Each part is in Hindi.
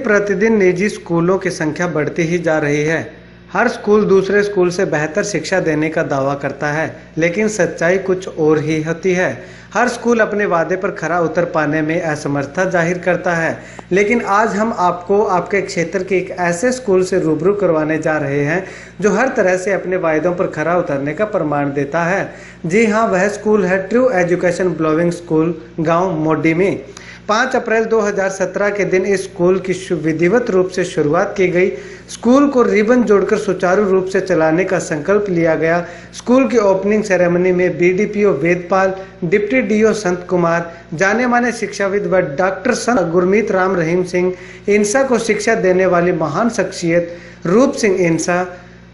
प्रतिदिन निजी स्कूलों की संख्या बढ़ती ही जा रही है। हर स्कूल दूसरे स्कूल से बेहतर शिक्षा देने का दावा करता है, लेकिन सच्चाई कुछ और ही होती है। हर स्कूल अपने वादे पर खरा उतर पाने में असमर्थता जाहिर करता है। लेकिन आज हम आपको आपके क्षेत्र के एक ऐसे स्कूल से रूबरू करवाने जा रहे हैं जो हर तरह से अपने वायदों पर खरा उतरने का प्रमाण देता है। जी हाँ, वह स्कूल है ट्रू एजुकेशन ब्लोविंग स्कूल, गाँव मोडी में। 5 अप्रैल 2017 के दिन इस स्कूल की विधिवत रूप से शुरुआत की गई। स्कूल को रिबन जोड़कर सुचारू रूप से चलाने का संकल्प लिया गया। स्कूल की ओपनिंग सेरेमनी में BDPO Vedpal, deputy do Sant Kumar, जाने माने शिक्षाविद व डॉक्टर संत गुरमीत राम रहीम सिंह, इंसा को शिक्षा देने वाली महान शख्सियत रूप सिंह इंसा,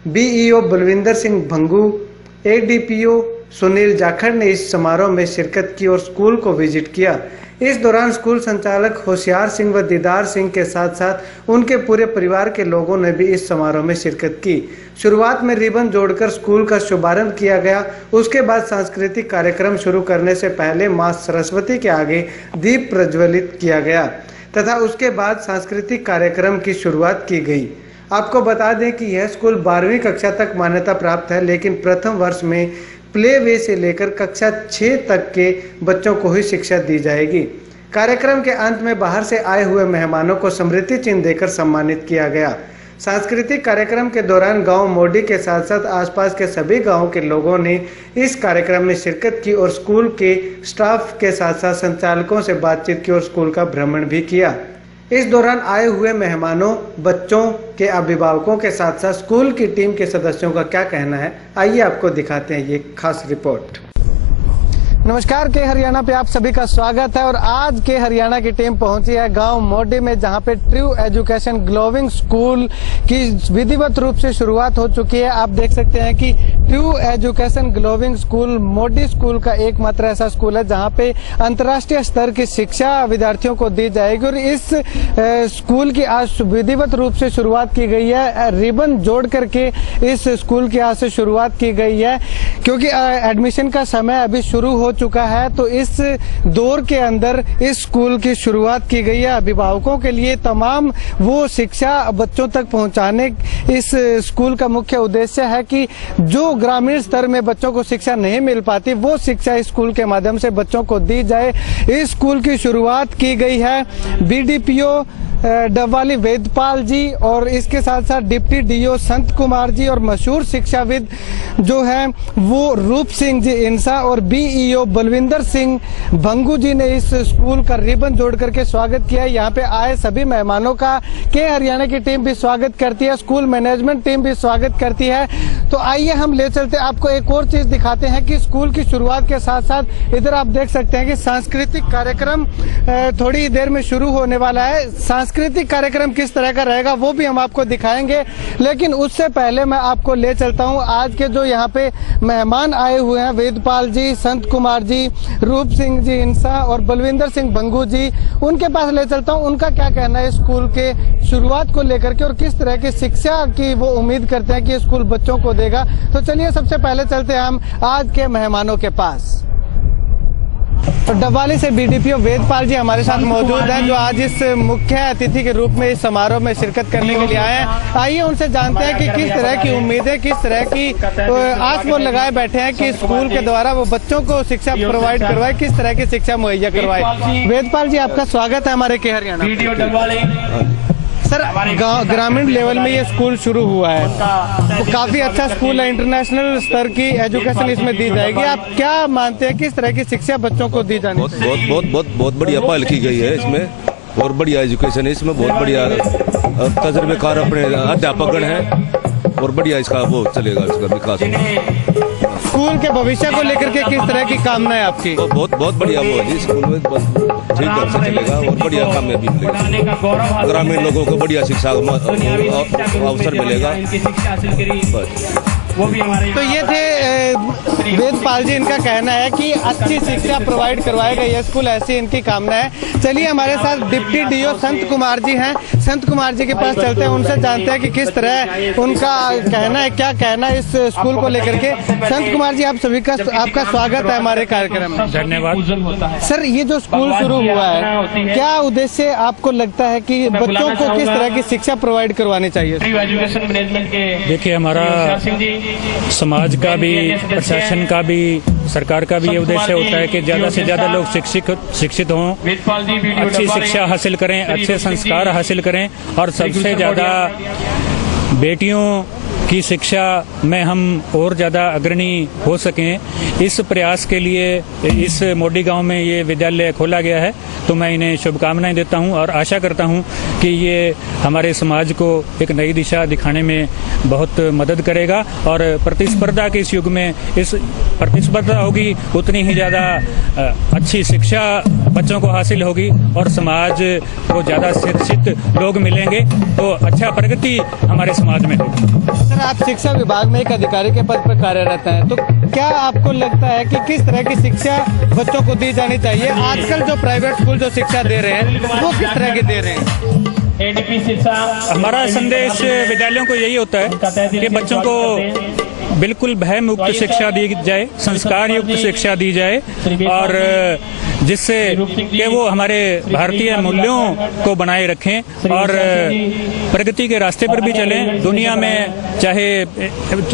बीईओ बलविंदर सिंह भंगू, एडीपीओ सुनील जाखड़ ने इस समारोह में शिरकत की और स्कूल को विजिट किया। इस दौरान स्कूल संचालक होशियार सिंह व दीदार सिंह के साथ साथ उनके पूरे परिवार के लोगों ने भी इस समारोह में शिरकत की। शुरुआत में रिबन जोड़कर स्कूल का शुभारंभ किया गया। उसके बाद सांस्कृतिक कार्यक्रम शुरू करने से पहले मां सरस्वती के आगे दीप प्रज्वलित किया गया तथा उसके बाद सांस्कृतिक कार्यक्रम की शुरुआत की गई। आपको बता दें कि यह स्कूल 12वीं कक्षा तक मान्यता प्राप्त है, लेकिन प्रथम वर्ष में प्ले वे से लेकर कक्षा 6 तक के बच्चों को ही शिक्षा दी जाएगी। कार्यक्रम के अंत में बाहर से आए हुए मेहमानों को स्मृति चिन्ह देकर सम्मानित किया गया। सांस्कृतिक कार्यक्रम के दौरान गांव मोडी के साथ साथ आसपास के सभी गांवों के लोगों ने इस कार्यक्रम में शिरकत की और स्कूल के स्टाफ के साथ साथ संचालकों से बातचीत की और स्कूल का भ्रमण भी किया। इस दौरान आए हुए मेहमानों, बच्चों के अभिभावकों के साथ साथ स्कूल की टीम के सदस्यों का क्या कहना है, आइए आपको दिखाते हैं ये खास रिपोर्ट। नमस्कार, के हरियाणा पे आप सभी का स्वागत है और आज के हरियाणा की टीम पहुंची है गांव मोडी में, जहां पे ट्रू एजुकेशन ग्लोविंग स्कूल की विधिवत रूप से शुरुआत हो चुकी है। आप देख सकते हैं कि ट्रू एजुकेशन ग्लोविंग स्कूल मोडी स्कूल का एकमात्र ऐसा स्कूल है जहां पे अंतर्राष्ट्रीय स्तर की शिक्षा विद्यार्थियों को दी जाएगी और इस स्कूल की आज विधिवत रूप से शुरुआत की गई है। रिबन जोड़ करके इस स्कूल की आज से शुरुआत की गई है, क्योंकि एडमिशन का समय अभी शुरू हो चुका है। तो इस दौर के अंदर इस स्कूल की शुरुआत की गई है। अभिभावकों के लिए तमाम वो शिक्षा बच्चों तक पहुंचाने इस स्कूल का मुख्य उद्देश्य है कि जो ग्रामीण स्तर में बच्चों को शिक्षा नहीं मिल पाती, वो शिक्षा इस स्कूल के माध्यम से बच्चों को दी जाए। इस स्कूल की शुरुआत की गई है बीडीपीओ डबवाली वेदपाल जी और इसके साथ साथ डिप्टी डीओ संत कुमार जी और मशहूर शिक्षाविद जो हैं वो रूप सिंह जी इंसा और बीईओ बलविंदर सिंह भंगू जी ने इस स्कूल का रिबन जोड़ करके स्वागत किया है। यहाँ पे आए सभी मेहमानों का के हरियाणा की टीम भी स्वागत करती है, स्कूल मैनेजमेंट टीम भी स्वागत करती है। तो आइए हम ले चलते आपको एक और चीज दिखाते हैं कि स्कूल की शुरुआत के साथ साथ इधर आप देख सकते हैं कि सांस्कृतिक कार्यक्रम थोड़ी देर में शुरू होने वाला है। सांस्कृतिक कार्यक्रम किस तरह का रहेगा वो भी हम आपको दिखाएंगे, लेकिन उससे पहले मैं आपको ले चलता हूं आज के जो यहाँ पे मेहमान आए हुए हैं, वेदपाल जी, संत कुमार जी, रूप सिंह जी इंसा और बलविंदर सिंह भंगू जी, उनके पास ले चलता हूं। उनका क्या कहना है स्कूल के शुरुआत को लेकर के और किस तरह की शिक्षा की वो उम्मीद करते हैं कि स्कूल बच्चों को देगा। तो चलिए सबसे पहले चलते हैं हम आज के मेहमानों के पास। तो डबवाली से बीडीपीओ वेदपाल जी हमारे साथ मौजूद हैं, जो आज इस मुख्य अतिथि के रूप में इस समारोह में शिरकत करने के लिए आए हैं। आइए उनसे जानते हैं कि किस तरह की उम्मीदें, किस तरह की आस वो लगाए बैठे हैं कि स्कूल के द्वारा वो बच्चों को शिक्षा प्रोवाइड करवाए, किस तरह की शिक्षा मुहैया करवाए। वेदपाल जी, आपका स्वागत है हमारे के हरियाणा। सर, ग्रामीण लेवल में ये स्कूल शुरू हुआ है, तो काफी अच्छा स्कूल है, इंटरनेशनल स्तर की एजुकेशन इसमें दी जाएगी। आप क्या मानते हैं किस तरह की शिक्षा बच्चों को दी जानी चाहिए? बहुत बढ़िया पहल की गई है इसमें और बढ़िया एजुकेशन है इसमें, बहुत बढ़िया तजर्बेकार अपने अध्यापक हैं और बढ़िया इसका वो चलेगा, इसका विकास। स्कूल के भविष्य को लेकर के किस तरह की कामना है आपकी? बहुत बढ़िया वो है, स्कूल में ठीक ढंग से चलेगा और बढ़िया कामयाबी मिलेगी, ग्रामीण लोगों को बढ़िया शिक्षा अवसर मिलेगा। बस तो ये थे वेदपाल जी, इनका कहना है कि अच्छी शिक्षा प्रोवाइड करवाएगा ये स्कूल, ऐसी इनकी कामना है। चलिए हमारे साथ डिप्टी डीओ संत कुमार जी हैं, संत कुमार जी के पास चलते हैं, उनसे जानते हैं कि किस तरह उनका कहना है, क्या कहना है इस स्कूल को लेकर के। संत कुमार जी, आप सभी का आपका स्वागत है हमारे कार्यक्रम में। धन्यवाद सर, ये जो स्कूल शुरू हुआ है, क्या उद्देश्य आपको लगता है कि बच्चों को किस तरह की शिक्षा प्रोवाइड करवानी चाहिए? देखिए, हमारा समाज का भी, प्रशासन का भी, सरकार का भी ये उद्देश्य होता है कि ज्यादा से ज्यादा लोग शिक्षित हों, अच्छी शिक्षा हासिल करें, अच्छे संस्कार हासिल करें और सबसे ज्यादा बेटियों की शिक्षा में हम और ज़्यादा अग्रणी हो सकें। इस प्रयास के लिए इस मोडी गांव में ये विद्यालय खोला गया है, तो मैं इन्हें शुभकामनाएं देता हूं और आशा करता हूं कि ये हमारे समाज को एक नई दिशा दिखाने में बहुत मदद करेगा। और प्रतिस्पर्धा के इस युग में इस प्रतिस्पर्धा होगी, उतनी ही ज़्यादा अच्छी शिक्षा बच्चों को हासिल होगी और समाज को ज़्यादा शिक्षित लोग मिलेंगे तो अच्छा प्रगति हमारे समाज में होगी। सर, आप शिक्षा विभाग में एक अधिकारी के पद पर कार्यरत हैं, तो क्या आपको लगता है कि किस तरह की शिक्षा बच्चों को दी जानी चाहिए? आजकल जो प्राइवेट स्कूल जो शिक्षा दे रहे हैं वो किस तरह की दे रहे हैं? हमारा संदेश विद्यालयों को यही होता है कि बच्चों को बिल्कुल भय मुक्त शिक्षा दी जाए, संस्कार युक्त शिक्षा दी जाए और जिससे कि वो हमारे भारतीय मूल्यों को बनाए रखें और प्रगति के रास्ते पर भी चलें। दुनिया में चाहे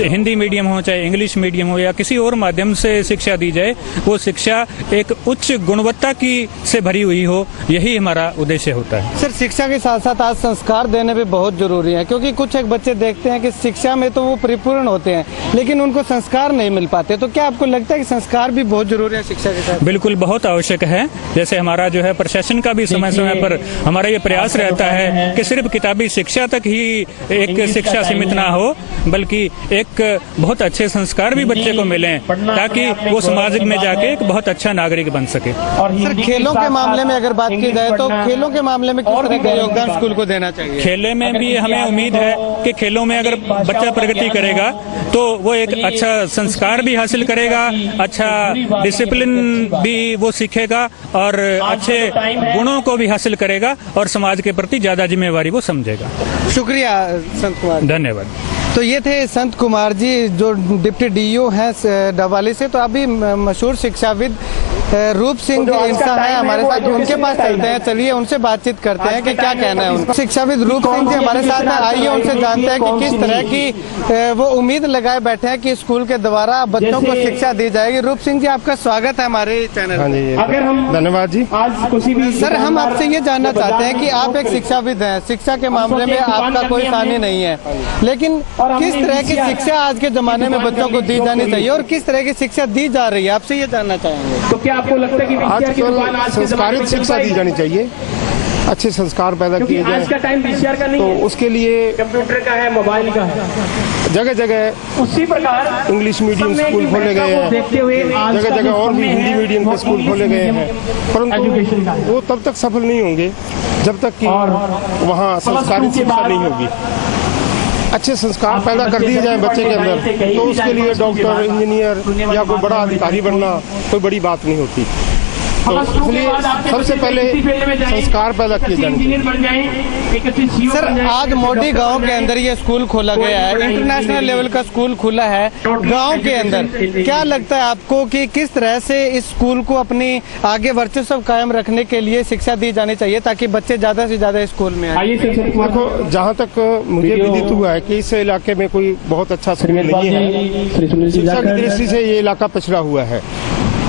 हिंदी मीडियम हो, चाहे इंग्लिश मीडियम हो या किसी और माध्यम से शिक्षा दी जाए, वो शिक्षा एक उच्च गुणवत्ता की से भरी हुई हो, यही हमारा उद्देश्य होता है। सर, शिक्षा के साथ साथ आज संस्कार देने भी बहुत जरूरी है, क्योंकि कुछ एक बच्चे देखते हैं कि शिक्षा में तो वो परिपूर्ण होते हैं लेकिन उनको संस्कार नहीं मिल पाते, तो क्या आपको लगता है कि संस्कार भी बहुत जरूरी है शिक्षा के साथ? बिल्कुल, बहुत आवश्यक है। जैसे हमारा जो है प्रशासन का भी समय समय पर हमारा ये प्रयास रहता है कि सिर्फ किताबी शिक्षा तक ही एक शिक्षा सीमित ना हो, बल्कि एक बहुत अच्छे संस्कार भी बच्चे को मिलें ताकि वो समाज में जाके एक बहुत अच्छा नागरिक बन सके। सर, खेलों के मामले में अगर बात की जाए तो खेलों के मामले में किस तरह का योगदान स्कूल को देना चाहिए? खेलों में भी हमें उम्मीद है कि खेलों में अगर बच्चा प्रगति करेगा तो वो एक अच्छा संस्कार भी हासिल करेगा, अच्छा डिसिप्लिन भी वो सीखेगा और अच्छे गुणों को भी हासिल करेगा और समाज के प्रति ज्यादा जिम्मेवारी वो समझेगा। शुक्रिया संत कुमार, धन्यवाद। तो ये थे संत कुमार जी जो डिप्टी डीओ हैं डबवाली से। तो अभी मशहूर शिक्षाविद रूप सिंह इंसा है हमारे साथ, उनके पास चलते हैं, चलिए उनसे बातचीत करते हैं कि क्या कहना है उनका। शिक्षाविद रूप सिंह जी हमारे साथ हैं, आइए उनसे जानते हैं कि किस तरह की वो उम्मीद लगाए बैठे हैं कि स्कूल के द्वारा बच्चों को शिक्षा दी जाएगी। रूप सिंह जी, आपका स्वागत है हमारे चैनल में। धन्यवाद जी। सर, हम आपसे ये जानना चाहते हैं कि आप एक शिक्षाविद हैं, शिक्षा के मामले में आपका कोई सानी नहीं है, लेकिन किस तरह की शिक्षा आज के जमाने में बच्चों को दी जानी चाहिए और किस तरह की शिक्षा दी जा रही है, आपसे ये जानना चाहेंगे। तो क्या आपको लगता है कि आजकल संस्कारित शिक्षा दी जानी चाहिए, अच्छे संस्कार पैदा किए जाए? आज का टाइम VCR का नहीं तो है, उसके लिए कंप्यूटर का है, मोबाइल का है। जगह जगह उसी प्रकार इंग्लिश मीडियम स्कूल खोले गए हैं, जगह जगह और भी हिंदी मीडियम के स्कूल खोले गए हैं, परंतु वो तब तक सफल नहीं होंगे जब तक कि वहाँ संस्कारित शिक्षा नहीं होगी। अच्छे संस्कार पैदा कर दिए जाए बच्चे के अंदर, तो उसके लिए डॉक्टर, इंजीनियर या कोई बड़ा अधिकारी बनना कोई बड़ी बात नहीं होती। तो इसलिए सबसे पहले संस्कार पैदा किए जाने चाहिए। सर, आज मोडी गांव के अंदर ये स्कूल खोला गया है, इंटरनेशनल लेवल का स्कूल खुला है गांव के अंदर। क्या लगता है आपको कि किस तरह से इस स्कूल को अपनी आगे वर्चस्व कायम रखने के लिए शिक्षा दी जानी चाहिए ताकि बच्चे ज्यादा से ज्यादा स्कूल में आए? देखो, जहाँ तक मुझे विदित हुआ है कि इस इलाके में कोई बहुत अच्छा स्कूल नहीं है, शिक्षा की दृष्टि से ये इलाका पिछड़ा हुआ है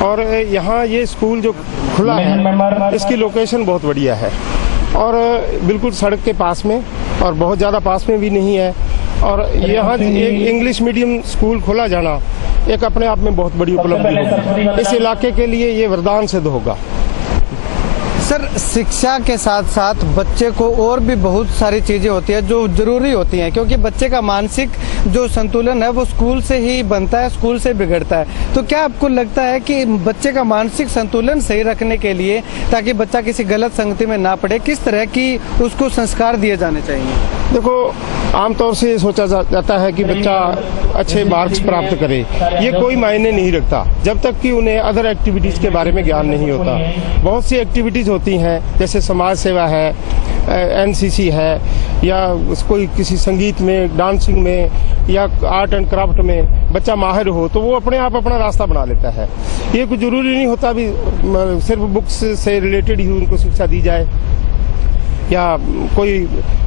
और यहाँ ये स्कूल जो खुला है इसकी लोकेशन बहुत बढ़िया है और बिल्कुल सड़क के पास में और बहुत ज़्यादा पास में भी नहीं है। और यहाँ एक इंग्लिश मीडियम स्कूल खोला जाना एक अपने आप में बहुत बड़ी उपलब्धि होगी। इस इलाके के लिए ये वरदान सिद्ध होगा। सर, शिक्षा के साथ साथ बच्चे को और भी बहुत सारी चीज़ें होती है जो ज़रूरी होती हैं, क्योंकि बच्चे का मानसिक जो संतुलन है वो स्कूल से ही बनता है, स्कूल से बिगड़ता है। तो क्या आपको लगता है कि बच्चे का मानसिक संतुलन सही रखने के लिए, ताकि बच्चा किसी गलत संगति में ना पड़े, किस तरह की उसको संस्कार दिए जाने चाहिए? देखो, आमतौर से ये सोचा जाता है कि बच्चा अच्छे मार्क्स प्राप्त करे, ये कोई मायने नहीं रखता जब तक कि उन्हें अदर एक्टिविटीज़ के बारे में ज्ञान नहीं होता। बहुत सी एक्टिविटीज़ होती हैं, जैसे समाज सेवा है, एनसीसी है, या कोई किसी संगीत में, डांसिंग में, या आर्ट एंड क्राफ्ट में बच्चा माहिर हो तो वो अपने आप अपना रास्ता बना लेता है। ये कुछ जरूरी नहीं होता भी सिर्फ बुक्स से रिलेटेड ही उनको शिक्षा दी जाए, या कोई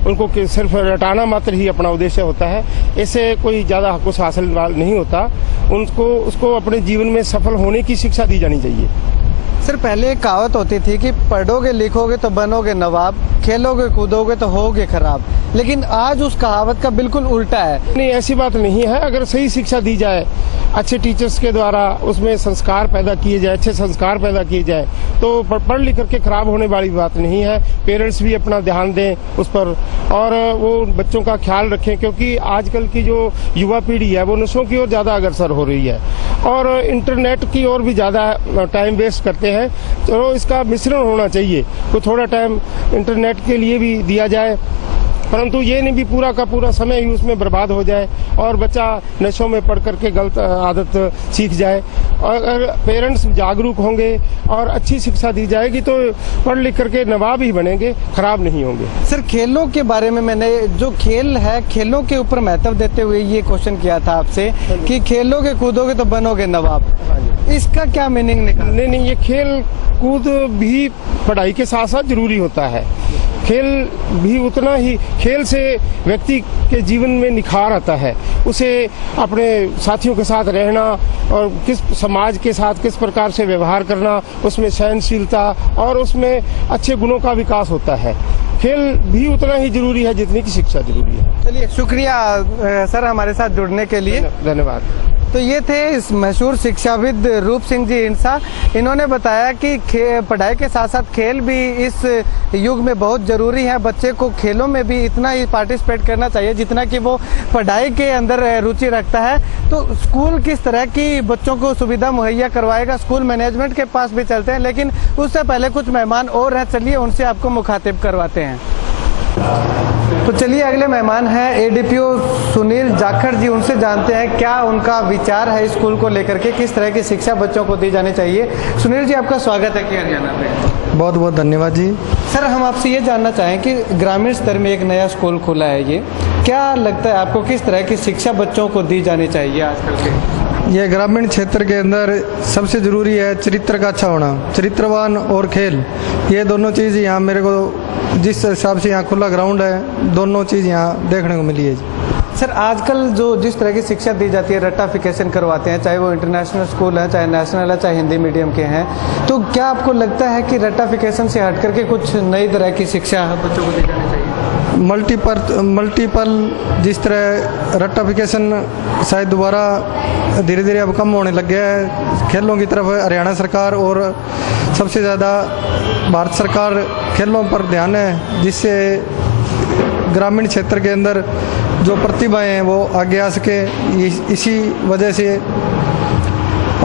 उनको सिर्फ रटाना मात्र ही अपना उद्देश्य होता है। इससे कोई ज़्यादा कुछ हासिल नहीं होता। उसको अपने जीवन में सफल होने की शिक्षा दी जानी चाहिए। सर, पहले एक कहावत होती थी कि पढ़ोगे लिखोगे तो बनोगे नवाब, खेलोगे कूदोगे तो होगे खराब, लेकिन आज उस कहावत का बिल्कुल उल्टा है। नहीं, ऐसी बात नहीं है। अगर सही शिक्षा दी जाए, अच्छे टीचर्स के द्वारा उसमें संस्कार पैदा किए जाए, अच्छे संस्कार पैदा किए जाए, तो पढ़ लिख करके खराब होने वाली बात नहीं है। पेरेंट्स भी अपना ध्यान दें उस पर और वो बच्चों का ख्याल रखें, क्योंकि आजकल की जो युवा पीढ़ी है वो नशों की ओर ज़्यादा अग्रसर हो रही है और इंटरनेट की ओर भी ज़्यादा टाइम वेस्ट करते हैं। चलो, इसका मिश्रण होना चाहिए, तो थोड़ा टाइम इंटरनेट के लिए भी दिया जाए, परंतु ये नहीं भी पूरा का पूरा समय ही उसमें बर्बाद हो जाए और बच्चा नशों में पड़ करके गलत आदत सीख जाए। और अगर पेरेंट्स जागरूक होंगे और अच्छी शिक्षा दी जाएगी तो पढ़ लिख करके नवाब ही बनेंगे, खराब नहीं होंगे। सर, खेलों के बारे में मैंने जो खेल है, खेलों के ऊपर महत्व देते हुए ये क्वेश्चन किया था आपसे कि खेलोगे कूदोगे तो बनोगे नवाब, इसका क्या मीनिंग निकाला? नहीं, ये खेल कूद भी पढ़ाई के साथ साथ जरूरी होता है। खेल भी उतना ही, खेल से व्यक्ति के जीवन में निखार आता है, उसे अपने साथियों के साथ रहना और किस समाज के साथ किस प्रकार से व्यवहार करना, उसमें सहनशीलता और उसमें अच्छे गुणों का विकास होता है। खेल भी उतना ही जरूरी है जितनी की शिक्षा जरूरी है। चलिए, शुक्रिया सर हमारे साथ जुड़ने के लिए। धन्यवाद। तो ये थे इस मशहूर शिक्षाविद रूप सिंह जी इंसा। इन्होंने बताया कि पढ़ाई के साथ साथ खेल भी इस युग में बहुत ज़रूरी है। बच्चे को खेलों में भी इतना ही पार्टिसिपेट करना चाहिए जितना कि वो पढ़ाई के अंदर रुचि रखता है। तो स्कूल किस तरह की बच्चों को सुविधा मुहैया करवाएगा, स्कूल मैनेजमेंट के पास भी चलते हैं, लेकिन उससे पहले कुछ मेहमान और हैं, चलिए उनसे आपको मुखातिब करवाते हैं। तो चलिए, अगले मेहमान हैं एडीपीओ सुनील जाखड़ जी, उनसे जानते हैं क्या उनका विचार है स्कूल को लेकर के, किस तरह की शिक्षा बच्चों को दी जानी चाहिए। सुनील जी, आपका स्वागत है कि हरियाणा पे। बहुत बहुत धन्यवाद जी। सर, हम आपसे ये जानना चाहें कि ग्रामीण स्तर में एक नया स्कूल खुला है, ये क्या लगता है आपको, किस तरह की शिक्षा बच्चों को दी जानी चाहिए आजकल के? ये ग्रामीण क्षेत्र के अंदर सबसे ज़रूरी है चरित्र का अच्छा होना, चरित्रवान और खेल, ये दोनों चीज़ यहाँ मेरे को जिस हिसाब से यहाँ खुला ग्राउंड है, दोनों चीज़ यहाँ देखने को मिली है। सर, आजकल जो जिस तरह की शिक्षा दी जाती है, रट्टाफिकेशन करवाते हैं, चाहे वो इंटरनेशनल स्कूल है, चाहे नेशनल है, चाहे हिंदी मीडियम के हैं, तो क्या आपको लगता है कि रट्टाफिकेशन से हट करके कुछ नई तरह की शिक्षा बच्चों को दी जानी चाहिए? मल्टीपल जिस तरह रट्टाफिकेशन शायद दोबारा धीरे धीरे अब कम होने लग गया है। खेलों की तरफ हरियाणा सरकार और सबसे ज़्यादा भारत सरकार खेलों पर ध्यान है, जिससे ग्रामीण क्षेत्र के अंदर जो प्रतिभाएं हैं वो आगे आ सके। इसी वजह से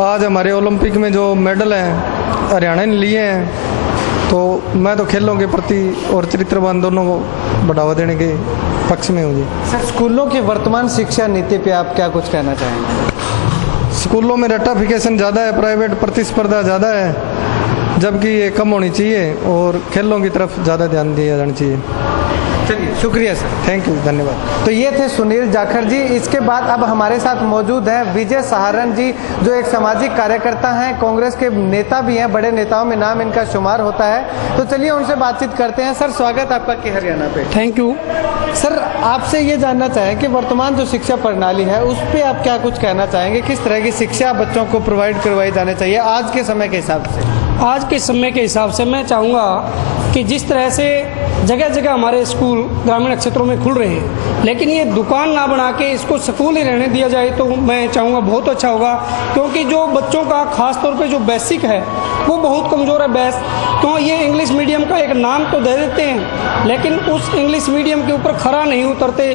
आज हमारे ओलंपिक में जो मेडल हैं हरियाणा ने लिए हैं, तो मैं तो खेलों के प्रति और चरित्रवान दोनों को बढ़ावा देने के पक्ष में हूँ जी। सर, स्कूलों की वर्तमान शिक्षा नीति पे आप क्या कुछ कहना चाहेंगे? स्कूलों में रट्टाफिकेशन ज़्यादा है, प्राइवेट प्रतिस्पर्धा ज़्यादा है, जबकि ये कम होनी चाहिए और खेलों की तरफ ज़्यादा ध्यान दिया जाना चाहिए। चलिए, शुक्रिया सर। थैंक यू, धन्यवाद। तो ये थे सुनील जाखड़ जी। इसके बाद अब हमारे साथ मौजूद हैं विजय सहारण जी, जो एक सामाजिक कार्यकर्ता हैं, कांग्रेस के नेता भी हैं, बड़े नेताओं में नाम इनका शुमार होता है। तो चलिए उनसे बातचीत करते हैं। सर, स्वागत आपका कि हरियाणा पे। Thank you. सर, आपसे ये जानना चाहें कि वर्तमान जो शिक्षा प्रणाली है उस पर आप क्या कुछ कहना चाहेंगे, किस तरह की शिक्षा बच्चों को प्रोवाइड करवाई जानी चाहिए आज के समय के हिसाब से? आज के समय के हिसाब से मैं चाहूँगा कि जिस तरह से जगह जगह हमारे स्कूल ग्रामीण क्षेत्रों में खुल रहे हैं, लेकिन ये दुकान ना बना के इसको स्कूल ही रहने दिया जाए तो मैं चाहूँगा बहुत अच्छा होगा, क्योंकि जो बच्चों का खास तौर पे जो बेसिक है वो बहुत कमज़ोर है। तो ये इंग्लिश मीडियम का एक नाम तो दे देते हैं, लेकिन उस इंग्लिश मीडियम के ऊपर खरा नहीं उतरते।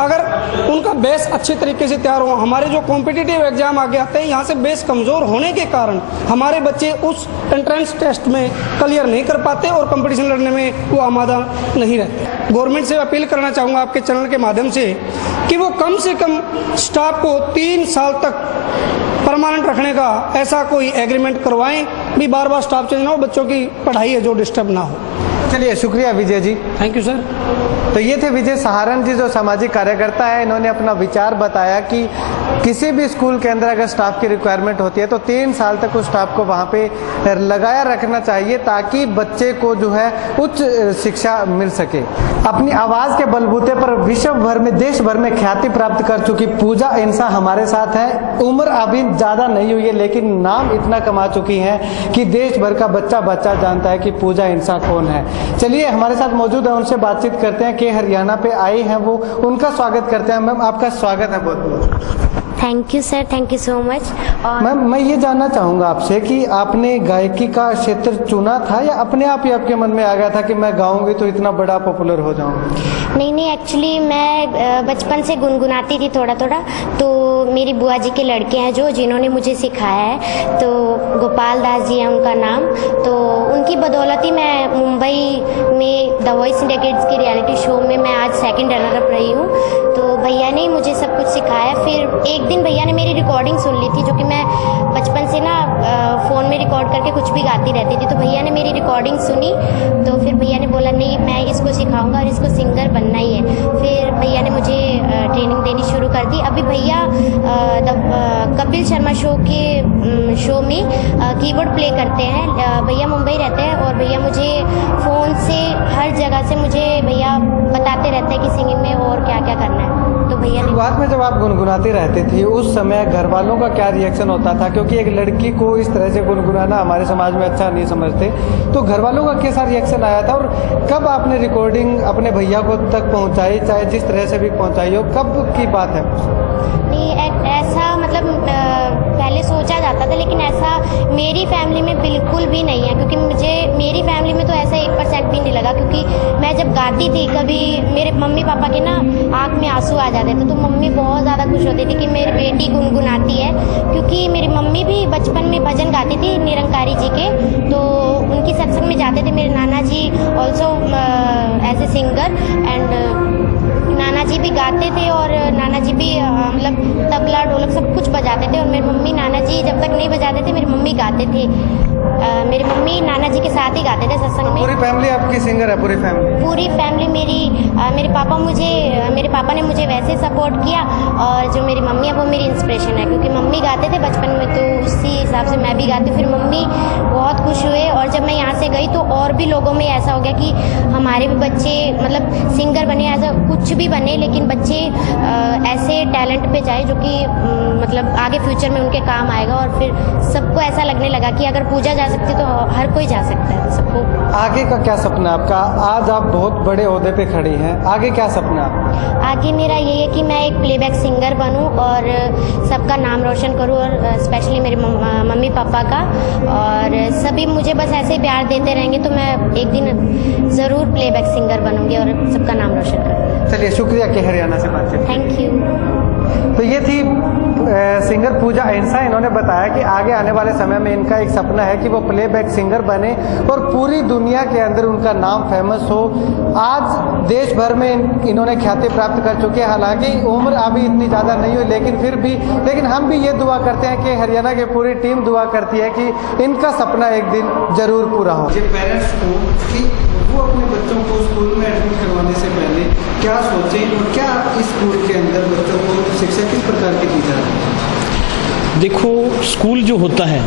अगर उनका बेस अच्छे तरीके से तैयार हो, हमारे जो कॉम्पिटिटिव एग्जाम आगे आते हैं, यहाँ से बेस कमज़ोर होने के कारण हमारे बच्चे उस एंट्रेंस टेस्ट में क्लियर नहीं कर पाते और कंपटीशन लड़ने में वो आमादा नहीं रहते। गवर्नमेंट से अपील करना चाहूँगा आपके चैनल के माध्यम से कि वो कम से कम स्टाफ को 3 साल तक परमानेंट रखने का ऐसा कोई एग्रीमेंट करवाएं, भी बार बार स्टाफ चेंज ना हो, बच्चों की पढ़ाई है जो डिस्टर्ब ना हो। चलिए, शुक्रिया Vijay ji. Thank you sir. तो ये थे विजय सहारण जी, जो सामाजिक कार्यकर्ता है। इन्होंने अपना विचार बताया कि किसी भी स्कूल के अंदर अगर स्टाफ की रिक्वायरमेंट होती है तो 3 साल तक उस स्टाफ को वहाँ पे लगाया रखना चाहिए, ताकि बच्चे को जो है उच्च शिक्षा मिल सके। अपनी आवाज़ के बलबूते पर विश्व भर में, देश भर में ख्याति प्राप्त कर चुकी पूजा इंसा हमारे साथ है। उम्र अभी ज़्यादा नहीं हुई है, लेकिन नाम इतना कमा चुकी हैं कि देश भर का बच्चा बच्चा जानता है कि पूजा इंसा कौन है। चलिए, हमारे साथ मौजूद है, उनसे बातचीत करते हैं कि हरियाणा पे आए हैं वो, उनका स्वागत करते हैं। मैम, आपका स्वागत है बहुत बहुत। Thank you sir, thank you so much. और मैम, मैं ये जानना चाहूँगा आपसे कि आपने गायकी का क्षेत्र चुना था या अपने आप ही आपके मन में आ गया था कि मैं गाऊंगी तो इतना बड़ा पॉपुलर हो जाऊंगी? नहीं, एक्चुअली मैं बचपन से गुनगुनाती थी थोड़ा थोड़ा। तो मेरी बुआ जी के लड़के हैं जिन्होंने मुझे सिखाया है, तो गोपाल दास जी है उनका नाम। तो उनकी बदौलत ही मैं मुंबई में द वॉइस इंडिया किड्स के रियलिटी शो में मैं आज 2nd रनर अप रही हूँ। तो भैया ने मुझे सब कुछ सिखाया। फिर एक दिन भैया ने मेरी रिकॉर्डिंग सुन ली थी, जो कि मैं बचपन से ना फ़ोन में रिकॉर्ड करके कुछ भी गाती रहती थी। तो भैया ने मेरी रिकॉर्डिंग सुनी, तो फिर भैया ने बोला नहीं, मैं इसको सिखाऊंगा और इसको सिंगर बनना ही है। फिर भैया ने मुझे ट्रेनिंग देनी शुरू कर दी। अभी भैया कपिल शर्मा शो में कीबोर्ड प्ले करते हैं। भैया मुंबई रहते हैं और भैया मुझे फ़ोन से हर जगह से मुझे भैया बताते रहते हैं कि सिंगिंग में और क्या क्या करना है। तो भैया ने शुरुआत में जब आप गुनगुनाती रहती थी उस समय घर वालों का क्या रिएक्शन होता था? क्योंकि एक लड़की को इस तरह से गुनगुनाना हमारे समाज में अच्छा नहीं समझते, तो घर वालों का कैसा रिएक्शन आया था? और कब आपने रिकॉर्डिंग अपने भैया को तक पहुंचाई, चाहे जिस तरह से भी पहुंचाई हो, कब की बात है? नहीं, ऐसा मतलब पहले सोचा जाता था, लेकिन ऐसा मेरी फैमिली में बिल्कुल भी नहीं है। क्योंकि मेरी फैमिली में तो ऐसा 1% भी नहीं लगा। क्योंकि मैं जब गाती थी, कभी मेरे मम्मी पापा के ना आँख में आंसू आ जाते थे, तो मम्मी बहुत ज़्यादा खुश होती थी कि मेरी बेटी गुनगुनाती है। क्योंकि मेरी मम्मी भी बचपन में भजन गाती थी निरंकारी जी के, तो उनकी सत्संग में जाते थे मेरे नाना जी also as a singer. And नाना जी भी गाते थे और नाना जी भी मतलब तबला ढोलक सब कुछ बजाते थे। और मेरी मम्मी, नाना जी जब तक नहीं बजाते थे, मेरी मम्मी गाते थे। मेरी मम्मी नाना जी के साथ ही गाते थे सत्संग में। पूरी फैमिली आपकी सिंगर है? पूरी फैमिली मेरे पापा ने मुझे वैसे सपोर्ट किया, और जो मेरी मम्मी है वो मेरी इंस्पिरेशन है। क्योंकि मम्मी गाते थे बचपन में, तो उसी हिसाब से मैं भी गाती। फिर मम्मी बहुत खुश हुए, और जब मैं यहाँ से गई तो और भी लोगों में ऐसा हो गया कि हमारे भी बच्चे मतलब सिंगर बने, ऐसा कुछ भी बने, लेकिन बच्चे ऐसे टैलेंट पे जाए जो कि मतलब आगे फ्यूचर में उनके काम आएगा। और फिर सबको ऐसा लगने लगा कि अगर पूजा जा सकती तो हर कोई जा सकता है। सबको आगे का क्या सपना है आपका? आज आप बहुत बड़े ओहदे पे खड़ी हैं, आगे क्या सपना है? आगे मेरा ये है कि मैं एक प्लेबैक सिंगर बनूं और सबका नाम रोशन करूं, और स्पेशली मेरे मम्मी पापा का। और सभी मुझे बस ऐसे ही प्यार देते रहेंगे तो मैं एक दिन ज़रूर प्लेबैक सिंगर बनूंगी और सबका नाम रोशन करूंगी। चलिए, शुक्रिया कि हरियाणा से बातचीत। Thank you. तो ये थी सिंगर पूजा इंसा। इन्होंने बताया कि आगे आने वाले समय में इनका एक सपना है कि वो प्लेबैक सिंगर बने और पूरी दुनिया के अंदर उनका नाम फेमस हो। आज देश भर में इन्होंने ख्याति प्राप्त कर चुके हैं। हालांकि उम्र अभी इतनी ज़्यादा नहीं हुई, लेकिन हम भी ये दुआ करते हैं कि हरियाणा की पूरी टीम दुआ करती है कि इनका सपना एक दिन जरूर पूरा हो। पेरेंट्स को कि वो अपने बच्चों को स्कूल में एडमिट करवाने से पहले क्या सोचें और क्या इस स्कूल के अंदर बच्चों को शिक्षा किस प्रकार की दी जा रही है? देखो, स्कूल जो होता है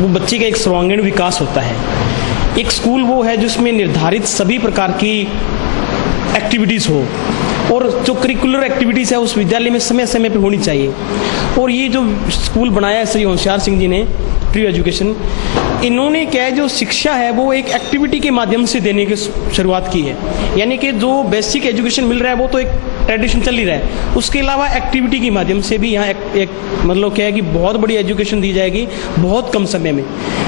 वो बच्चे का एक सर्वांगीण विकास होता है। एक स्कूल वो है जिसमें निर्धारित सभी प्रकार की एक्टिविटीज़ हो, और जो करिकुलर एक्टिविटीज़ है उस विद्यालय में समय समय पर होनी चाहिए। और ये जो स्कूल बनाया है श्री होशियार सिंह जी ने, प्री एजुकेशन, इन्होंने क्या है जो शिक्षा है वो एक एक्टिविटी के माध्यम से देने की शुरुआत की है। यानी कि जो बेसिक एजुकेशन मिल रहा है वो तो एक ट्रेडिशन चल ही रहा है, उसके अलावा एक्टिविटी के माध्यम से भी यहाँ एक मतलब क्या है कि बहुत बड़ी एजुकेशन दी जाएगी बहुत कम समय में।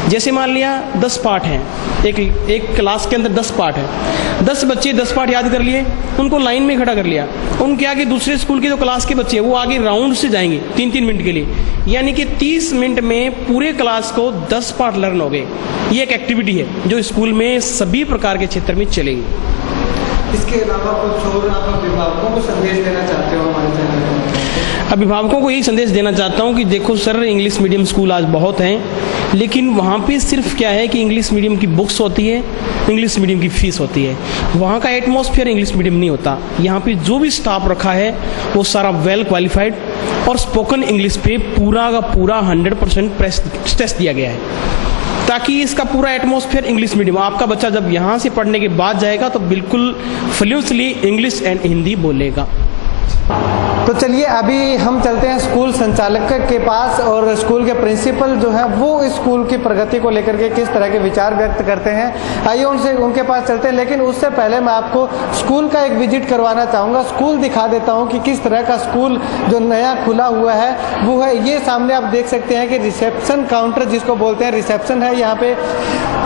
जैसे मान लिया 10 पाठ हैं, एक क्लास के अंदर 10 पाठ है, 10 बच्चे 10 पाठ याद कर लिए, उनको लाइन में खड़ा कर लिया, उनके आगे दूसरे स्कूल के जो क्लास के बच्चे हैं वो आगे राउंड से जाएंगे 3-3 मिनट के लिए, यानी कि 30 मिनट में पूरे क्लास को 10 पाठ लर्न हो गए। ये एक एक्टिविटी है जो स्कूल में सभी प्रकार के क्षेत्र में चलेगी। इसके अलावा कुछ और आप अभिभावकों को संदेश देना चाहते हो हमारे चैनल में? अभिभावकों को यही संदेश देना चाहता हूँ कि देखो सर, इंग्लिश मीडियम स्कूल आज बहुत हैं, लेकिन वहाँ पे सिर्फ क्या है कि इंग्लिश मीडियम की बुक्स होती है, इंग्लिश मीडियम की फीस होती है, वहाँ का एटमॉस्फेयर इंग्लिश मीडियम नहीं होता। यहाँ पे जो भी स्टाफ रखा है वो सारा वेल क्वालिफाइड और स्पोकन इंग्लिश पे पूरा का पूरा 100% स्ट्रेस दिया गया है, ताकि इसका पूरा एटमॉस्फेयर इंग्लिश मीडियम, आपका बच्चा जब यहाँ से पढ़ने के बाद जाएगा तो बिल्कुल फ्लुएंटली इंग्लिश एंड हिंदी बोलेगा। तो चलिए अभी हम चलते हैं स्कूल संचालक के पास, और स्कूल के प्रिंसिपल जो है वो इस स्कूल की प्रगति को लेकर के किस तरह के विचार व्यक्त करते हैं, आइए उनके पास चलते हैं। लेकिन उससे पहले मैं आपको स्कूल का एक विजिट करवाना चाहूँगा, स्कूल दिखा देता हूँ कि किस तरह का स्कूल जो नया खुला हुआ है वो है। ये सामने आप देख सकते हैं कि रिसेप्शन काउंटर जिसको बोलते हैं, रिसेप्शन है। यहाँ पे